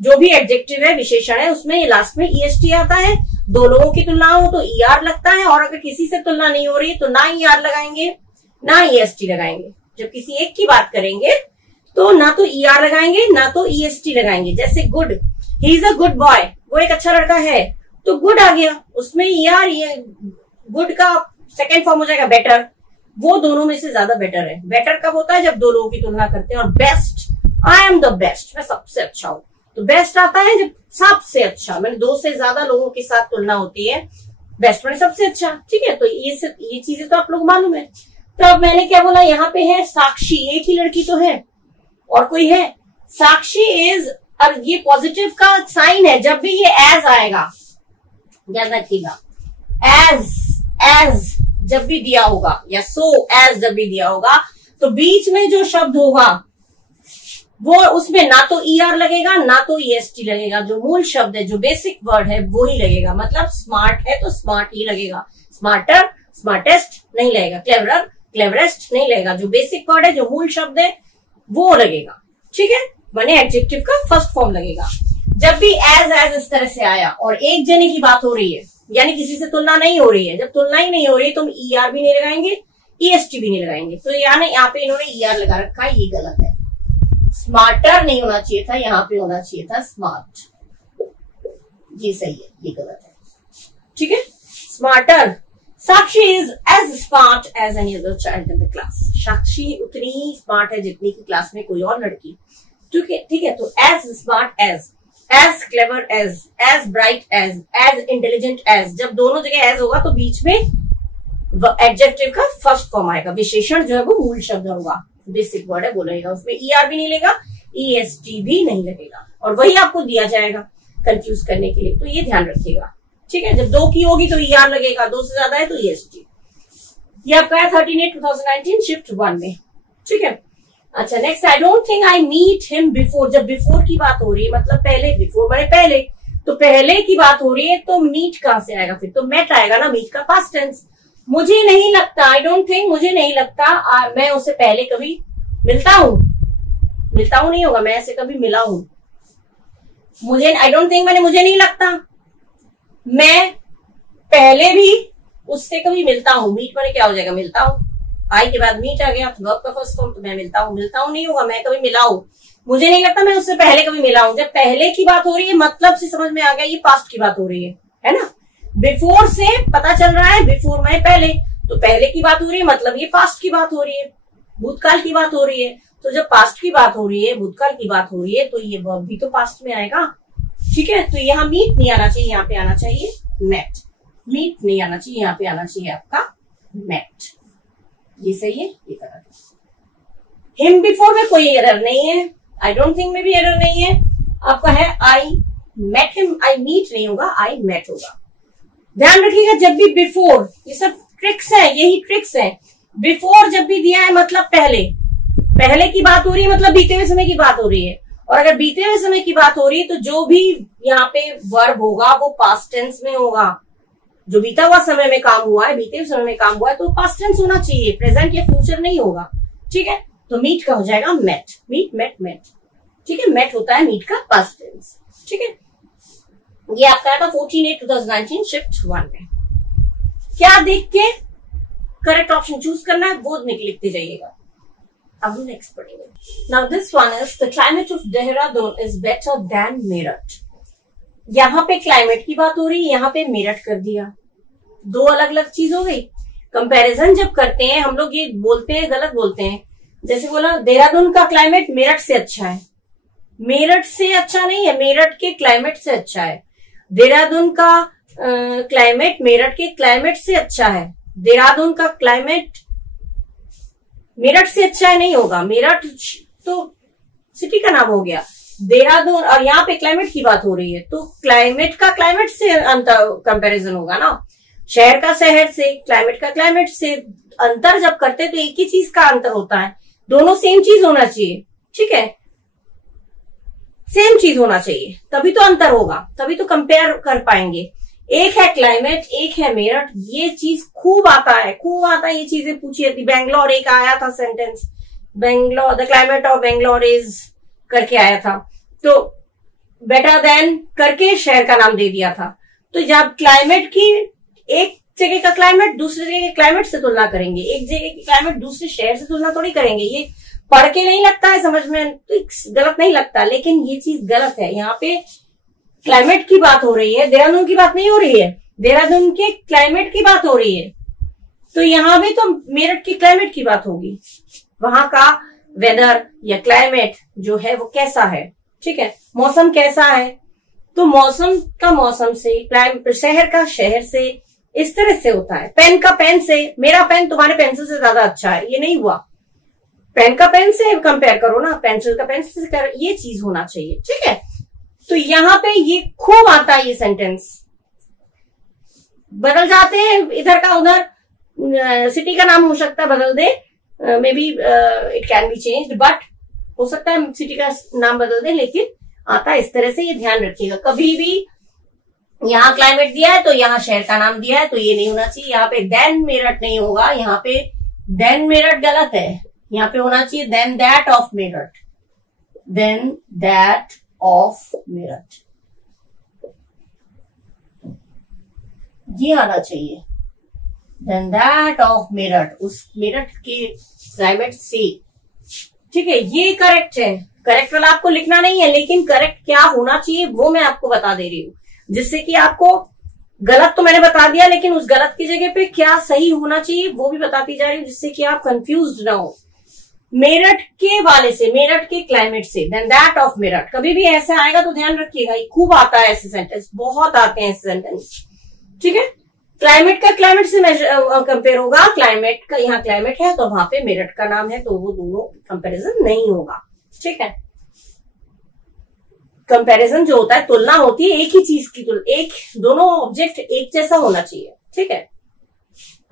जो भी एडजेक्टिव है, विशेषण है, उसमें लास्ट में ईएसटी आता है। दो लोगों की तुलना हो तो ईआर लगता है, और अगर किसी से तुलना नहीं हो रही तो ना ईआर लगाएंगे ना ईएसटी लगाएंगे। जब किसी एक की बात करेंगे तो ना तो ईआर लगाएंगे ना तो ईएसटी लगाएंगे। जैसे good, he is a good boy, वो एक अच्छा लड़का है, तो गुड आ गया, उसमें ईआर, ये गुड का सेकेंड फॉर्म हो जाएगा बेटर, वो दोनों में से ज्यादा बेटर है। बेटर कब होता है? जब दो लोगों की तुलना करते हैं। और best, I am the best, मैं सबसे अच्छा हूं, तो बेस्ट आता है जब सबसे अच्छा, मैंने दो से ज्यादा लोगों के साथ तुलना होती है, बेस्ट मैंने सबसे अच्छा, ठीक है। तो ये चीजें तो आप लोग मालूम है। तो अब मैंने क्या बोला, यहाँ पे है साक्षी, एक ही लड़की तो है और कोई है, साक्षी इज, अब ये पॉजिटिव का साइन है, जब भी ये एज आएगा याद रखिएगा, एज जब भी दिया होगा या सो एज जब भी दिया होगा, तो बीच में जो शब्द होगा वो उसमें ना तो ईआर लगेगा ना तो ईएसटी लगेगा। जो मूल शब्द है, जो बेसिक वर्ड है, वो ही लगेगा। मतलब स्मार्ट है तो स्मार्ट ही लगेगा, स्मार्टर, स्मार्टेस्ट नहीं लगेगा, क्लेवरर, क्लेवरेस्ट नहीं लगेगा। जो बेसिक वर्ड है, जो मूल शब्द है, वो लगेगा, ठीक है। माने एडजेक्टिव का फर्स्ट फॉर्म लगेगा। जब भी एज इस तरह से आया और एक जने की बात हो रही है, यानी किसी से तुलना नहीं हो रही है, जब तुलना ही नहीं हो रही है तो हम ईआर भी नहीं लगाएंगे, ईएसटी भी नहीं लगाएंगे। तो यहाँ पे इन्होंने ईआर लगा रखा है, ये गलत है। स्मार्टर नहीं होना चाहिए था, यहाँ पे होना चाहिए था स्मार्ट, ये सही है, ये गलत है, ठीक है। Smarter, Sakshi is as smart as any other child in the class. Sakshi उतनी ही स्मार्ट है जितनी की क्लास में कोई और लड़की, ठीक है। तो as smart as clever as bright as intelligent as, जब दोनों जगह एज होगा तो बीच में एडजेक्टिव का फर्स्ट फॉर्म आएगा, विशेषण जो है वो मूल शब्द होगा, बेसिक वर्ड है वो लगेगा, उसमें ईआर भी नहीं लगेगा, ईएसटी भी नहीं लगेगा, और वही आपको दिया जाएगा कंफ्यूज करने के लिए। तो ये ध्यान रखिएगा, ठीक है। जब दो की होगी तो ईआर लगेगा, दो से ज्यादा है तो ईएसटी। ये आपका है 13/8/2019 शिफ्ट 1 में, ठीक है। अच्छा, next, I don't think I meet him before. जब बिफोर की बात हो रही है, मतलब पहले, बिफोर माने पहले, तो पहले की बात हो रही है तो मीट कहां से आएगा? फिर तो मेट आएगा ना, मीट का पास्ट टेंस। मुझे नहीं लगता, आई डोंट थिंक, मुझे नहीं लगता मैं उससे पहले कभी मिलता हूं नहीं होगा, मैं ऐसे कभी मिला हूं। मुझे, आई डोंट थिंक मैंने मुझे नहीं लगता, मैं पहले भी उससे कभी मिलता हूं। मीट माने क्या हो जाएगा? मिलता हूं। आई के बाद मीट आ गया, वर्ब का फर्स्ट फॉर्म, तो मैं मिलता हूं नहीं होगा, मैं कभी मिला हूं। मुझे नहीं लगता मैं उससे पहले कभी मिला हूं। जब पहले की बात हो रही है मतलब से समझ में आ गया ये पास्ट की बात हो रही है ना। बिफोर से पता चल रहा है बिफोर में पहले, तो पहले की बात हो रही है मतलब ये पास्ट की बात हो रही है, भूतकाल की बात हो रही है। तो जब पास्ट की बात हो रही है, भूतकाल की बात हो रही है, तो ये वर्ब भी तो पास्ट में आएगा। ठीक है, तो यहाँ मीट नहीं आना चाहिए, यहाँ पे आना चाहिए मेट। मीट नहीं आना चाहिए, यहाँ पे आना चाहिए आपका मेट। ये सही है, ये गलत है। हिम बिफोर में कोई एरर नहीं है, आई डोंट थिंक में भी एरर नहीं है। आपका है I met him, I meet नहीं होगा, आई मेट होगा। ध्यान रखिएगा जब भी बिफोर, ये सब ट्रिक्स है, यही ट्रिक्स है। बिफोर जब भी दिया है मतलब पहले, पहले की बात हो रही है मतलब बीते हुए समय की बात हो रही है। और अगर बीते हुए समय की बात हो रही है तो जो भी यहाँ पे वर्ब होगा वो पास्ट टेंस में होगा। जो बीता हुआ समय में काम हुआ है, बीते हुए समय में काम हुआ है, तो पास्ट टेंस होना चाहिए, प्रेजेंट या फ्यूचर नहीं होगा। ठीक है, तो मीट का हो जाएगा मेट। Meet met met. ठीक है, मेट होता है मीट का पास्ट टेंस। ठीक है, ये आपका था 14/8/2019 शिफ्ट 1 में। क्या देख के करेक्ट ऑप्शन चूज करना है वो लिखते जाइएगा। अब नेक्स्ट पढ़ेंगे। Now this one is the climate of Dehradun is better than Meerut. यहाँ पे क्लाइमेट की बात हो रही है, यहाँ पे मेरठ कर दिया, दो अलग अलग चीज हो गई। कंपैरिजन जब करते हैं हम लोग ये बोलते हैं, गलत बोलते हैं। जैसे बोला देहरादून का क्लाइमेट मेरठ से अच्छा है, मेरठ से अच्छा नहीं है, मेरठ के क्लाइमेट से अच्छा है। देहरादून का क्लाइमेट मेरठ के क्लाइमेट से अच्छा है। देहरादून का क्लाइमेट मेरठ से अच्छा है नहीं होगा, मेरठ तो सिटी का नाम हो गया। देहरादून और यहाँ पे क्लाइमेट की बात हो रही है तो क्लाइमेट का क्लाइमेट से अंतर कंपैरिजन होगा ना। शहर का शहर से, क्लाइमेट का क्लाइमेट से अंतर जब करते तो एक ही चीज का अंतर होता है, दोनों सेम चीज होना चाहिए। ठीक है, सेम चीज होना चाहिए तभी तो अंतर होगा, तभी तो कंपेयर कर पाएंगे। एक है क्लाइमेट, एक है मेरठ। ये चीज खूब आता है, खूब आता है, ये चीजें पूछी जाती। बैंगलोर एक आया था sentence, Bangalore the climate of Bangalore is करके आया था, तो बेटर देन करके शहर का नाम दे दिया था। तो जब क्लाइमेट की एक जगह का क्लाइमेट दूसरी जगह के क्लाइमेट से तुलना करेंगे, एक जगह की क्लाइमेट दूसरे शहर से तुलना थोड़ी करेंगे। ये पढ़ के नहीं लगता है समझ में, तो गलत नहीं लगता, लेकिन ये चीज गलत है। यहाँ पे क्लाइमेट की बात हो रही है, देहरादून की बात नहीं हो रही है, देहरादून के क्लाइमेट की बात हो रही है। तो यहाँ भी तो मेरठ की क्लाइमेट की बात होगी, वहां का वेदर या क्लाइमेट जो है वो कैसा है। ठीक है, मौसम कैसा है, तो मौसम का मौसम से, शहर का शहर से, इस तरह से होता है। पेन का पेन से, मेरा पेन तुम्हारे पेंसिल से ज्यादा अच्छा है, ये नहीं हुआ। पेन का पेन से कंपेयर करो ना, पेंसिल का पेंसिल से कर, ये चीज होना चाहिए। ठीक है, तो यहाँ पे ये खूब आता है, ये सेंटेंस बदल जाते हैं इधर का उधर, सिटी का नाम हो सकता है बदल दे, maybe it can be changed, but हो सकता है सिटी का नाम बदल दे, लेकिन आता है इस तरह से। ये ध्यान रखिएगा, कभी भी यहाँ क्लाइमेट दिया है तो यहाँ शहर का नाम दिया है तो ये नहीं होना चाहिए। यहाँ पे देन मेरठ नहीं होगा, यहाँ पे देन मेरठ गलत है, यहाँ पे होना चाहिए then that of Meerut, then that of Meerut, ये आना चाहिए। देन दैट ऑफ मेरठ, उस मेरठ के क्लाइमेट से। ठीक है, ये करेक्ट है, करेक्ट वाला आपको लिखना नहीं है, लेकिन करेक्ट क्या होना चाहिए वो मैं आपको बता दे रही हूँ, जिससे कि आपको गलत तो मैंने बता दिया, लेकिन उस गलत की जगह पे क्या सही होना चाहिए वो भी बताती जा रही हूँ, जिससे कि आप कंफ्यूज ना हो। मेरठ के वाले से, मेरठ के क्लाइमेट से, देन दैट ऑफ मेरठ, कभी भी ऐसे आएगा तो ध्यान रखिएगा, ये खूब आता है ऐसे सेंटेंस, बहुत आते हैं ऐसे सेंटेंस। ठीक है, क्लाइमेट का क्लाइमेट से कंपेयर होगा, क्लाइमेट का यहाँ क्लाइमेट है तो वहां पे मेरठ का नाम है, तो वो दोनों कंपैरिजन नहीं होगा। ठीक है, कंपैरिजन जो होता है, तुलना होती है एक ही चीज की, एक दोनों ऑब्जेक्ट एक जैसा होना चाहिए। ठीक है,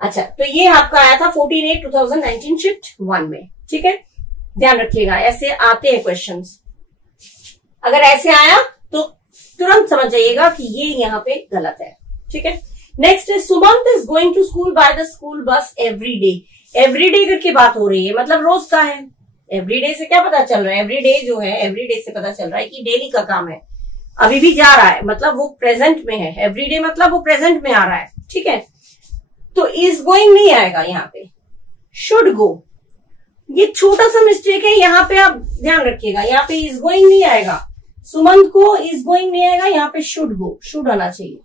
अच्छा, तो ये आपका आया था 14/8/2019 शिफ्ट 1 में। ठीक है, ध्यान रखिएगा, ऐसे आते हैं क्वेश्चंस। अगर ऐसे आया तो तुरंत समझ जाइएगा कि ये यहाँ पे गलत है। ठीक है, next is Sumant is going to school by the school bus every day. Every day करके बात हो रही है, मतलब रोज का है। एवरी डे से क्या पता चल रहा है, एवरी डे जो है, एवरी डे से पता चल रहा है कि डेली का काम है, अभी भी जा रहा है, मतलब वो प्रेजेंट में है। एवरी डे मतलब वो प्रेजेंट में आ रहा है। ठीक है, तो इज गोइंग नहीं आएगा यहाँ पे, शुड गो। ये छोटा सा मिस्टेक है, यहाँ पे आप ध्यान रखिएगा, यहाँ पे इज गोइंग नहीं आएगा, सुमंत को इज गोइंग नहीं आएगा, यहाँ पे शुड गो, शुड आना चाहिए,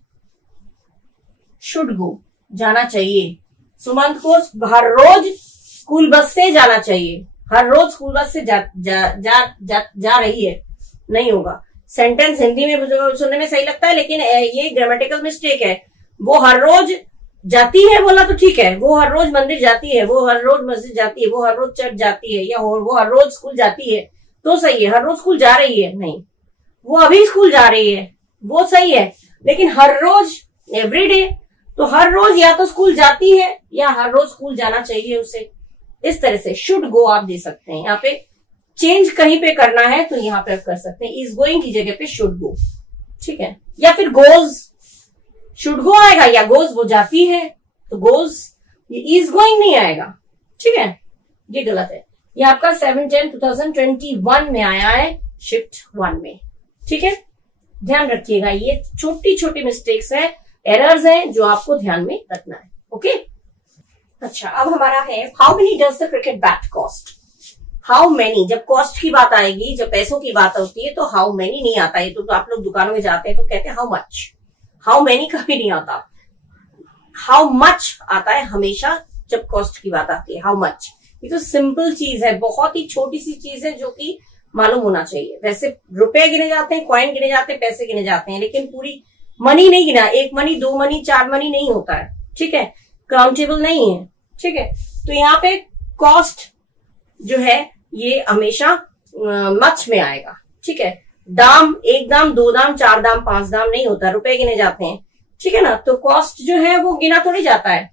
शुड गो जाना चाहिए। सुमंत को हर रोज स्कूल बस से जाना चाहिए, हर रोज स्कूल बस से जा रही है, नहीं होगा। सेंटेंस हिंदी में सुनने में सही लगता है, लेकिन ये ग्रामेटिकल मिस्टेक है। वो हर रोज जाती है बोला तो ठीक है, वो हर रोज मंदिर जाती है, वो हर रोज मस्जिद जाती है, वो हर रोज चर्च जाती है, या वो हर रोज स्कूल जाती है तो सही है। हर रोज स्कूल जा रही है नहीं, वो अभी स्कूल जा रही है वो सही है, लेकिन हर रोज एवरीडे, तो हर रोज या तो स्कूल जाती है या हर रोज स्कूल जाना चाहिए उसे। इस तरह से शुड गो आप दे सकते हैं, यहाँ पे चेंज कहीं पे करना है तो यहाँ पे आप कर सकते हैं, इज गोइंग की जगह पे शुड गो, ठीक है। या फिर गोज, शुड गो आएगा, या गोज वो जाती है तो गोज, ये इज गोइंग नहीं आएगा, ठीक है, ये गलत है। ये आपका 7/10/2021 में आया है शिफ्ट 1 में, ठीक है। ध्यान रखिएगा, ये छोटी छोटी मिस्टेक्स है, एरर्स हैं जो आपको ध्यान में रखना है, ओके। अच्छा, अब हमारा है how many does the cricket bat cost. How many, जब कॉस्ट की बात आएगी, जब पैसों की बात होती है तो हाउ मेनी नहीं आता है। तो आप लोग दुकानों में जाते हैं तो कहते हैं हाउ मच, हाउ मेनी कभी नहीं आता, हाउ मच आता है हमेशा जब कॉस्ट की बात आती है, हाउ मच। ये तो सिंपल चीज है, बहुत ही छोटी सी चीज है जो कि मालूम होना चाहिए। वैसे रुपए गिने जाते हैं, कॉइन गिने जाते हैं, पैसे गिने जाते हैं, लेकिन पूरी मनी नहीं गिना, 1 मनी 2 मनी 4 मनी नहीं होता है, ठीक है, काउंटेबल नहीं है, ठीक है। तो यहाँ पे कॉस्ट जो है ये हमेशा मच में आएगा, ठीक है। दाम 1 दाम 2 दाम 4 दाम 5 दाम नहीं होता, रुपए गिने जाते हैं, ठीक है ना। तो कॉस्ट जो है वो गिना थोड़ी जाता है,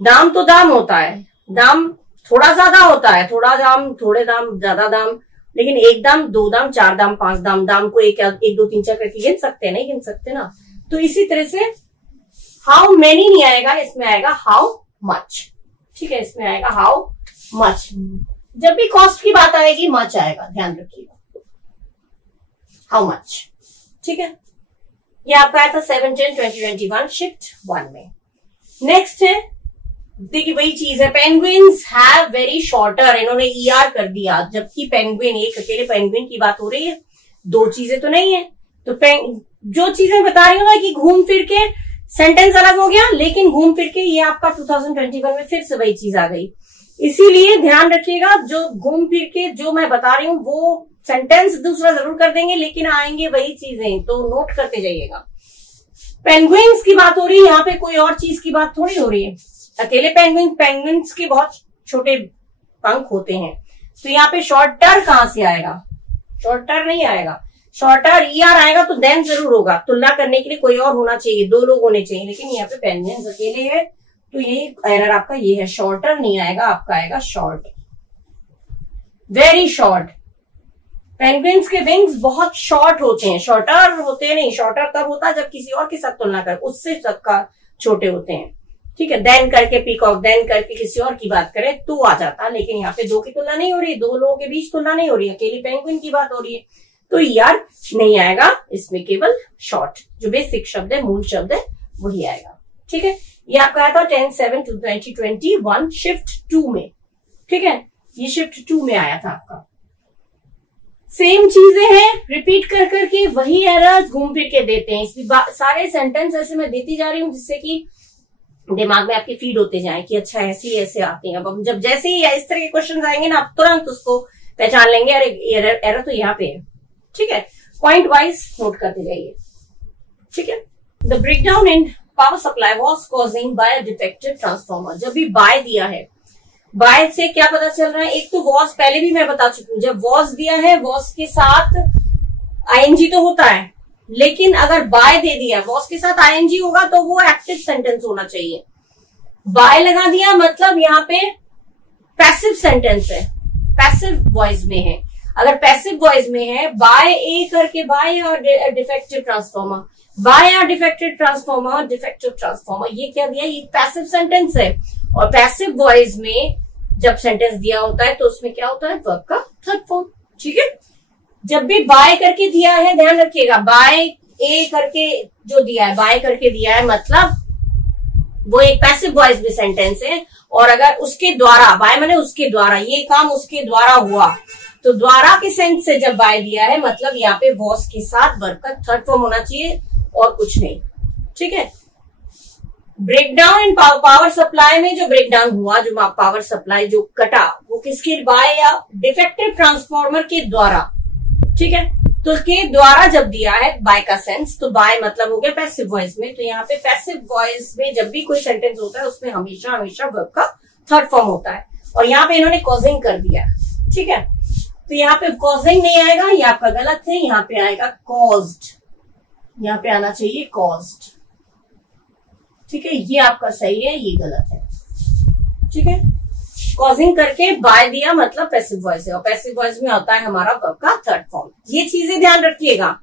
दाम तो दाम होता है, दाम थोड़ा ज्यादा होता है, थोड़ा दाम थोड़े दाम ज्यादा दाम, लेकिन 1 दाम 2 दाम 4 दाम 5 दाम, दाम को 1 2 3 4 करके गिन सकते हैं, नहीं गिन सकते ना। तो इसी तरह से हाउ मेनी नहीं आएगा, इसमें आएगा हाउ मच, ठीक है, इसमें आएगा हाउ मच। जब भी कॉस्ट की बात आएगी मच आएगा, ध्यान रखिएगा, हाउ मच, ठीक है। ये आपका आया था 7/10/2021 शिफ्ट 1 में। नेक्स्ट है, देखिए वही चीज है, पेंगुइन्स हैव वेरी शॉर्टर, इन्होंने ER कर दिया, जबकि पेंगुइन, एक अकेले पेंगुइन की बात हो रही है, 2 चीजें तो नहीं है। तो जो चीजें बता रही हूँ ना कि घूम फिर के सेंटेंस अलग हो गया, लेकिन घूम फिर के ये आपका 2021 में फिर से वही चीज आ गई। इसीलिए ध्यान रखिएगा, जो घूम फिर के जो मैं बता रही हूँ वो सेंटेंस दूसरा जरूर कर देंगे, लेकिन आएंगे वही चीजें, तो नोट करते जाइएगा। पेंगुइन्स की बात हो रही है, यहाँ पे कोई और चीज की बात थोड़ी हो रही है। अकेले पेंगुइन्स के बहुत छोटे पंख होते हैं, तो यहाँ पे शॉर्टर कहां से आएगा, शॉर्टर नहीं आएगा, शॉर्टर ER आएगा तो देन जरूर होगा, तुलना करने के लिए कोई और होना चाहिए, 2 लोग होने चाहिए, लेकिन यहाँ पे पेंगुइन्स अकेले है, तो यही एरर आपका ये है, शॉर्टर नहीं आएगा, आपका आएगा शॉर्ट, वेरी शॉर्ट। पेंगुइन्स के विंग्स बहुत शॉर्ट होते हैं, शॉर्टर होते नहीं, शॉर्टर तब होता है जब किसी और के साथ तुलना कर, उससे सबका छोटे होते हैं, ठीक है। देन करके पीकॉक, देन करके किसी और की बात करें तो आ जाता, लेकिन यहाँ पे 2 की तुलना नहीं हो रही, 2 लोगों के बीच तुलना नहीं हो रही, अकेली पेंगुइन की बात हो रही है, तो ER नहीं आएगा, इसमें केवल शॉर्ट जो बेसिक शब्द है, मूल शब्द है, वही आएगा, ठीक है। ये आपका आया था 10/7/2021 शिफ्ट 2 में, ठीक है, ये शिफ्ट 2 में आया था आपका। सेम चीजें हैं, रिपीट कर करके वही एरर्स घूम फिर के देते हैं, इसलिए सारे सेंटेंस ऐसे मैं देती जा रही हूँ जिससे कि दिमाग में आपके फीड होते जाए कि अच्छा ऐसे आते हैं। अब जब जैसे ही इस तरह के क्वेश्चन आएंगे ना, आप तुरंत उसको पहचान लेंगे, अरे एरर तो यहाँ पे है, ठीक है। पॉइंट वाइज नोट करते जाइए, ठीक है। The breakdown in power supply was causing by defective transformer. जब भी बाय दिया है, बाय से क्या पता चल रहा है, एक तो वॉज पहले भी मैं बता चुकी हूँ, जब वॉज दिया है वॉज के साथ ING तो होता है, लेकिन अगर बाय दे दिया वॉज के साथ ING होगा तो वो एक्टिव सेंटेंस होना चाहिए। बाय लगा दिया मतलब यहाँ पे पैसिव सेंटेंस है, पैसिव वॉइस में है। अगर पैसिव वॉइस में है, बाय ए करके बाय और डिफेक्टिव ट्रांसफॉर्मर, बाय और डिफेक्टिव ट्रांसफॉर्मर, ये क्या दिया, ये पैसिव सेंटेंस है। और पैसिव वॉइस में जब सेंटेंस दिया होता है तो उसमें क्या होता है, वर्ब का थर्ड फॉर्म, ठीक है। जब भी बाय करके दिया है, ध्यान रखिएगा, बाय ए करके जो दिया है, बाय करके दिया है मतलब वो एक पैसिव वॉइस में सेंटेंस है। और अगर उसके द्वारा, बाय माने उसके द्वारा, ये काम उसके द्वारा हुआ, तो द्वारा के सेंस से जब बाय दिया है मतलब यहाँ पे वॉज के साथ वर्ब का थर्ड फॉर्म होना चाहिए और कुछ नहीं। ठीक है। ब्रेकडाउन इन पावर सप्लाई में जो ब्रेकडाउन हुआ, जो पावर सप्लाई जो कटा, वो किसके बाय या डिफेक्टिव ट्रांसफॉर्मर के द्वारा। ठीक है। तो के द्वारा जब दिया है बाय का सेंस, तो बाय मतलब हो गया पैसिव वॉइस में। तो यहाँ पे पैसिव वॉइस में जब भी कोई सेंटेंस होता है उसमें हमेशा हमेशा वर्ब का थर्ड फॉर्म होता है। और यहाँ पे इन्होंने कॉजिंग कर दिया। ठीक है। तो यहाँ पे कॉजिंग नहीं आएगा, ये आपका गलत है। यहाँ पे आएगा कॉज्ड, यहाँ पे आना चाहिए कॉज्ड। ठीक है। ये आपका सही है, ये गलत है। ठीक है। कॉजिंग करके बाय दिया मतलब पैसिव वॉइस है, और पैसिव वॉइस में होता है हमारा वर्ब का थर्ड फॉर्म। ये चीजें ध्यान रखिएगा।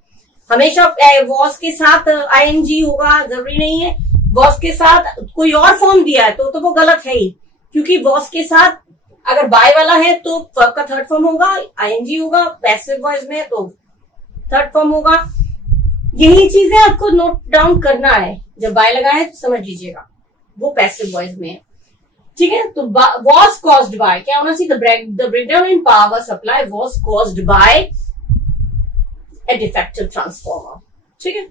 हमेशा वॉज के साथ आईएनजी होगा जरूरी नहीं है। वॉज के साथ कोई और फॉर्म दिया है तो वो गलत है ही, क्योंकि वॉज के साथ अगर बाय वाला है तो वर्ब का थर्ड फॉर्म होगा, आईएनजी होगा। पैसिव वॉइस में तो थर्ड फॉर्म होगा। यही चीजें आपको नोट डाउन करना है। जब बाय लगा है तो समझ लीजिएगा वो पैसिव वॉइस में है। ठीक है। तो वॉज कॉज्ड बाय क्या होना चाहिए? The breakdown in power supply was caused by A defective transformer. ठीक है।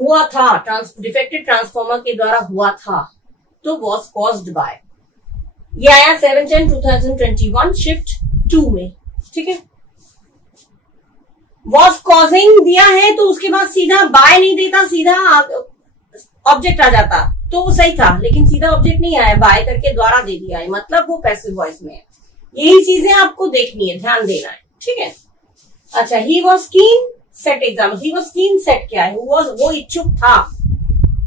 हुआ था, डिफेक्टिव ट्रांसफॉर्मर के द्वारा हुआ था, तो वॉज कॉज्ड बाय। ये आया 7/10/2021 शिफ्ट 2 में। ठीक है। वॉज कॉजिंग दिया है तो उसके बाद सीधा बाय नहीं देता, सीधा ऑब्जेक्ट आ जाता तो वो सही था, लेकिन सीधा ऑब्जेक्ट नहीं आया, बाय करके द्वारा दे दिया है, मतलब वो पैसिव वॉइस में है। यही चीजें आपको देखनी है, ध्यान देना है। ठीक है। अच्छा, ही वॉज कीन सेट एग्जाम। ही वॉज कीन सेट क्या है? वो इच्छुक था,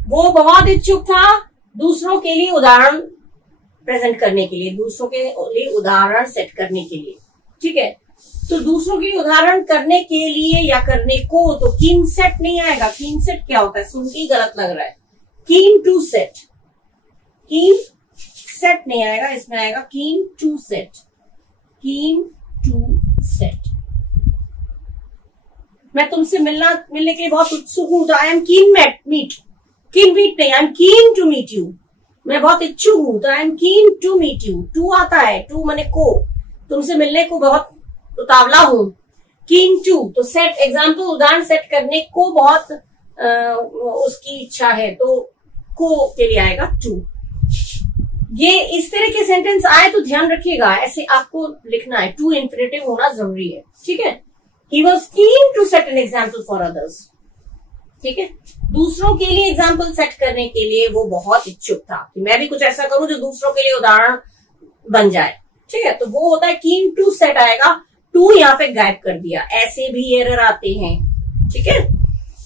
वो बहुत इच्छुक था दूसरों के लिए उदाहरण प्रेजेंट करने के लिए, दूसरों के लिए उदाहरण सेट करने के लिए। ठीक है। तो दूसरों के लिए उदाहरण करने के लिए या करने को, तो कीन सेट नहीं आएगा। कीन सेट क्या होता है? सुन के गलत लग रहा है। कीन टू सेट, कीन सेट नहीं आएगा, इसमें आएगा keen to set. Keen to set. मैं तुमसे मिलने के लिए बहुत उत्सुक हूं, तो I am keen meet. Keen meet नहीं, I am keen to meet you. मैं बहुत इच्छुक हूं, तो I am keen to meet you. To आता है, टू माने को, तुमसे मिलने को बहुत उतावला हूं। कीन टू, तो सेट एग्जाम्पल, उदाहरण सेट करने को बहुत उसकी इच्छा है, तो को के लिए आएगा टू। ये इस तरह के सेंटेंस आए तो ध्यान रखिएगा, ऐसे आपको लिखना है। टू इंफिनिटिव होना जरूरी है। ठीक है। He was keen to set an example for others. ठीक है। दूसरों के लिए एग्जाम्पल सेट करने के लिए वो बहुत इच्छुक था कि मैं भी कुछ ऐसा करूं जो दूसरों के लिए उदाहरण बन जाए। ठीक है। तो वो होता है कीन टू सेट आएगा, टू यहाँ पे गायब कर दिया। ऐसे भी एरर आते हैं। ठीक है।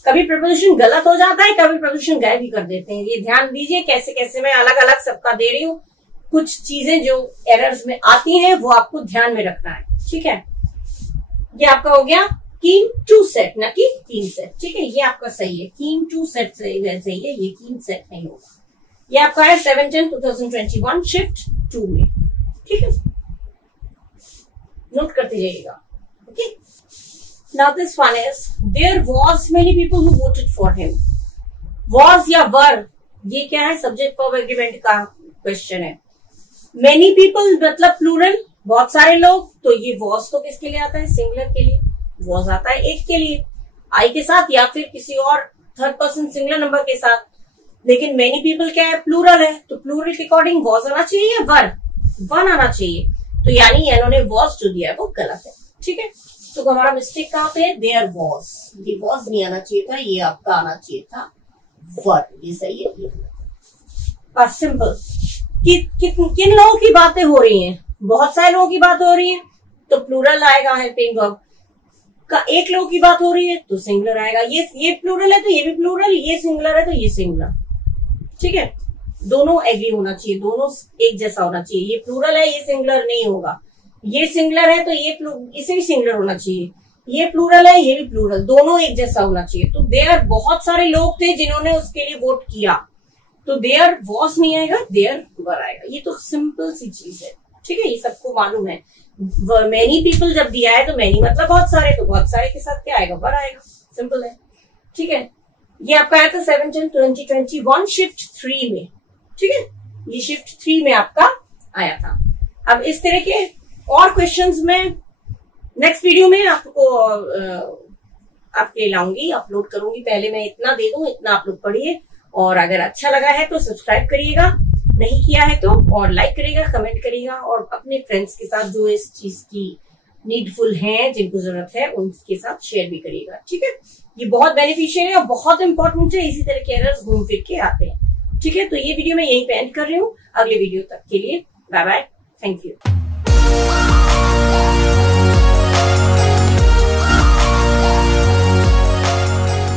कभी प्रपोजिशन गलत हो जाता है, कभी प्रपोजिशन गायब भी कर देते हैं। ये ध्यान दीजिए, कैसे कैसे मैं अलग अलग सबका दे रही हूँ। कुछ चीजें जो एरर्स में आती हैं वो आपको ध्यान में रखना है। ठीक है। ये आपका हो गया कीन टू सेट, न कि कीन सेट। ठीक है। ये आपका सही है, कीन टू सेट सही है, ये कीन सेट नहीं होगा। ये आपका है 7/10/2021 शिफ्ट 2 में। ठीक है। नोट करते जाइएगा। Okay. Now this one is, there was many people who voted for him. Was या were, ये क्या है? सब्जेक्ट वर्ब एग्रीमेंट का क्वेश्चन है। Many people मतलब प्लूरल, बहुत सारे लोग, तो ये was तो किसके लिए आता है? सिंगुलर के लिए। was आता है एक के लिए, I के साथ या फिर किसी और थर्ड पर्सन सिंगुलर नंबर के साथ। लेकिन many people क्या है? प्लूरल है, तो प्लूरल के अकॉर्डिंग was आना चाहिए या were? one आना चाहिए। तो यानी इन्होंने was जो दिया है वो गलत है। ठीक है। तो हमारा मिस्टेक कहाँ पे है? There was. ये वॉज नहीं आना चाहिए था, ये आपका आना चाहिए था वर। ये सही है। ये सिंपल। किन लोगों की बातें हो रही हैं? बहुत सारे लोगों की बात हो रही है तो प्लूरल आएगा हेल्पिंग वर्ब का। एक लोगों की बात हो रही है तो सिंगुलर आएगा। ये प्लूरल है तो ये भी प्लूरल, ये सिंगुलर है तो ये सिंगुलर। ठीक है। दोनों एग्री होना चाहिए, दोनों एक जैसा होना चाहिए। ये प्लूरल है, ये सिंगुलर नहीं होगा। ये सिंगुलर है तो ये इसे भी सिंगुलर होना चाहिए। ये प्लूरल है, ये भी प्लूरल, दोनों एक जैसा होना चाहिए। तो देयर बहुत सारे लोग थे जिन्होंने उसके लिए वोट किया, तो देयर वॉज नहीं आएगा, देयर वर आएगा। ये तो सिंपल सी चीज है। ठीक है। ये सबको मालूम है। मैनी पीपल जब दिया है तो मैनी मतलब बहुत सारे, तो बहुत सारे के साथ क्या आएगा? वर आएगा। सिंपल है। ठीक है। ये आपका आया था 7/10/2021 शिफ्ट 3 में, ठीक है, ये शिफ्ट 3 में आपका आया था। अब इस तरह के और क्वेश्चंस में नेक्स्ट वीडियो में आपको आपके लाऊंगी, अपलोड करूंगी। पहले मैं इतना दे दूं, इतना आप लोग पढ़िए, और अगर अच्छा लगा है तो सब्सक्राइब करिएगा, नहीं किया है तो, और लाइक करिएगा, कमेंट करिएगा, और अपने फ्रेंड्स के साथ जो इस चीज की नीडफुल हैं, जिनको जरूरत है, उनके साथ शेयर भी करिएगा, ठीक है। ये बहुत बेनिफिशियल है और बहुत इंपॉर्टेंट है, इसी तरह के एरर्स घूम फिर के आते हैं, ठीक है। तो ये वीडियो मैं यहीं पे एंड कर रही हूँ। अगले वीडियो तक के लिए बाय बाय, थैंक यू।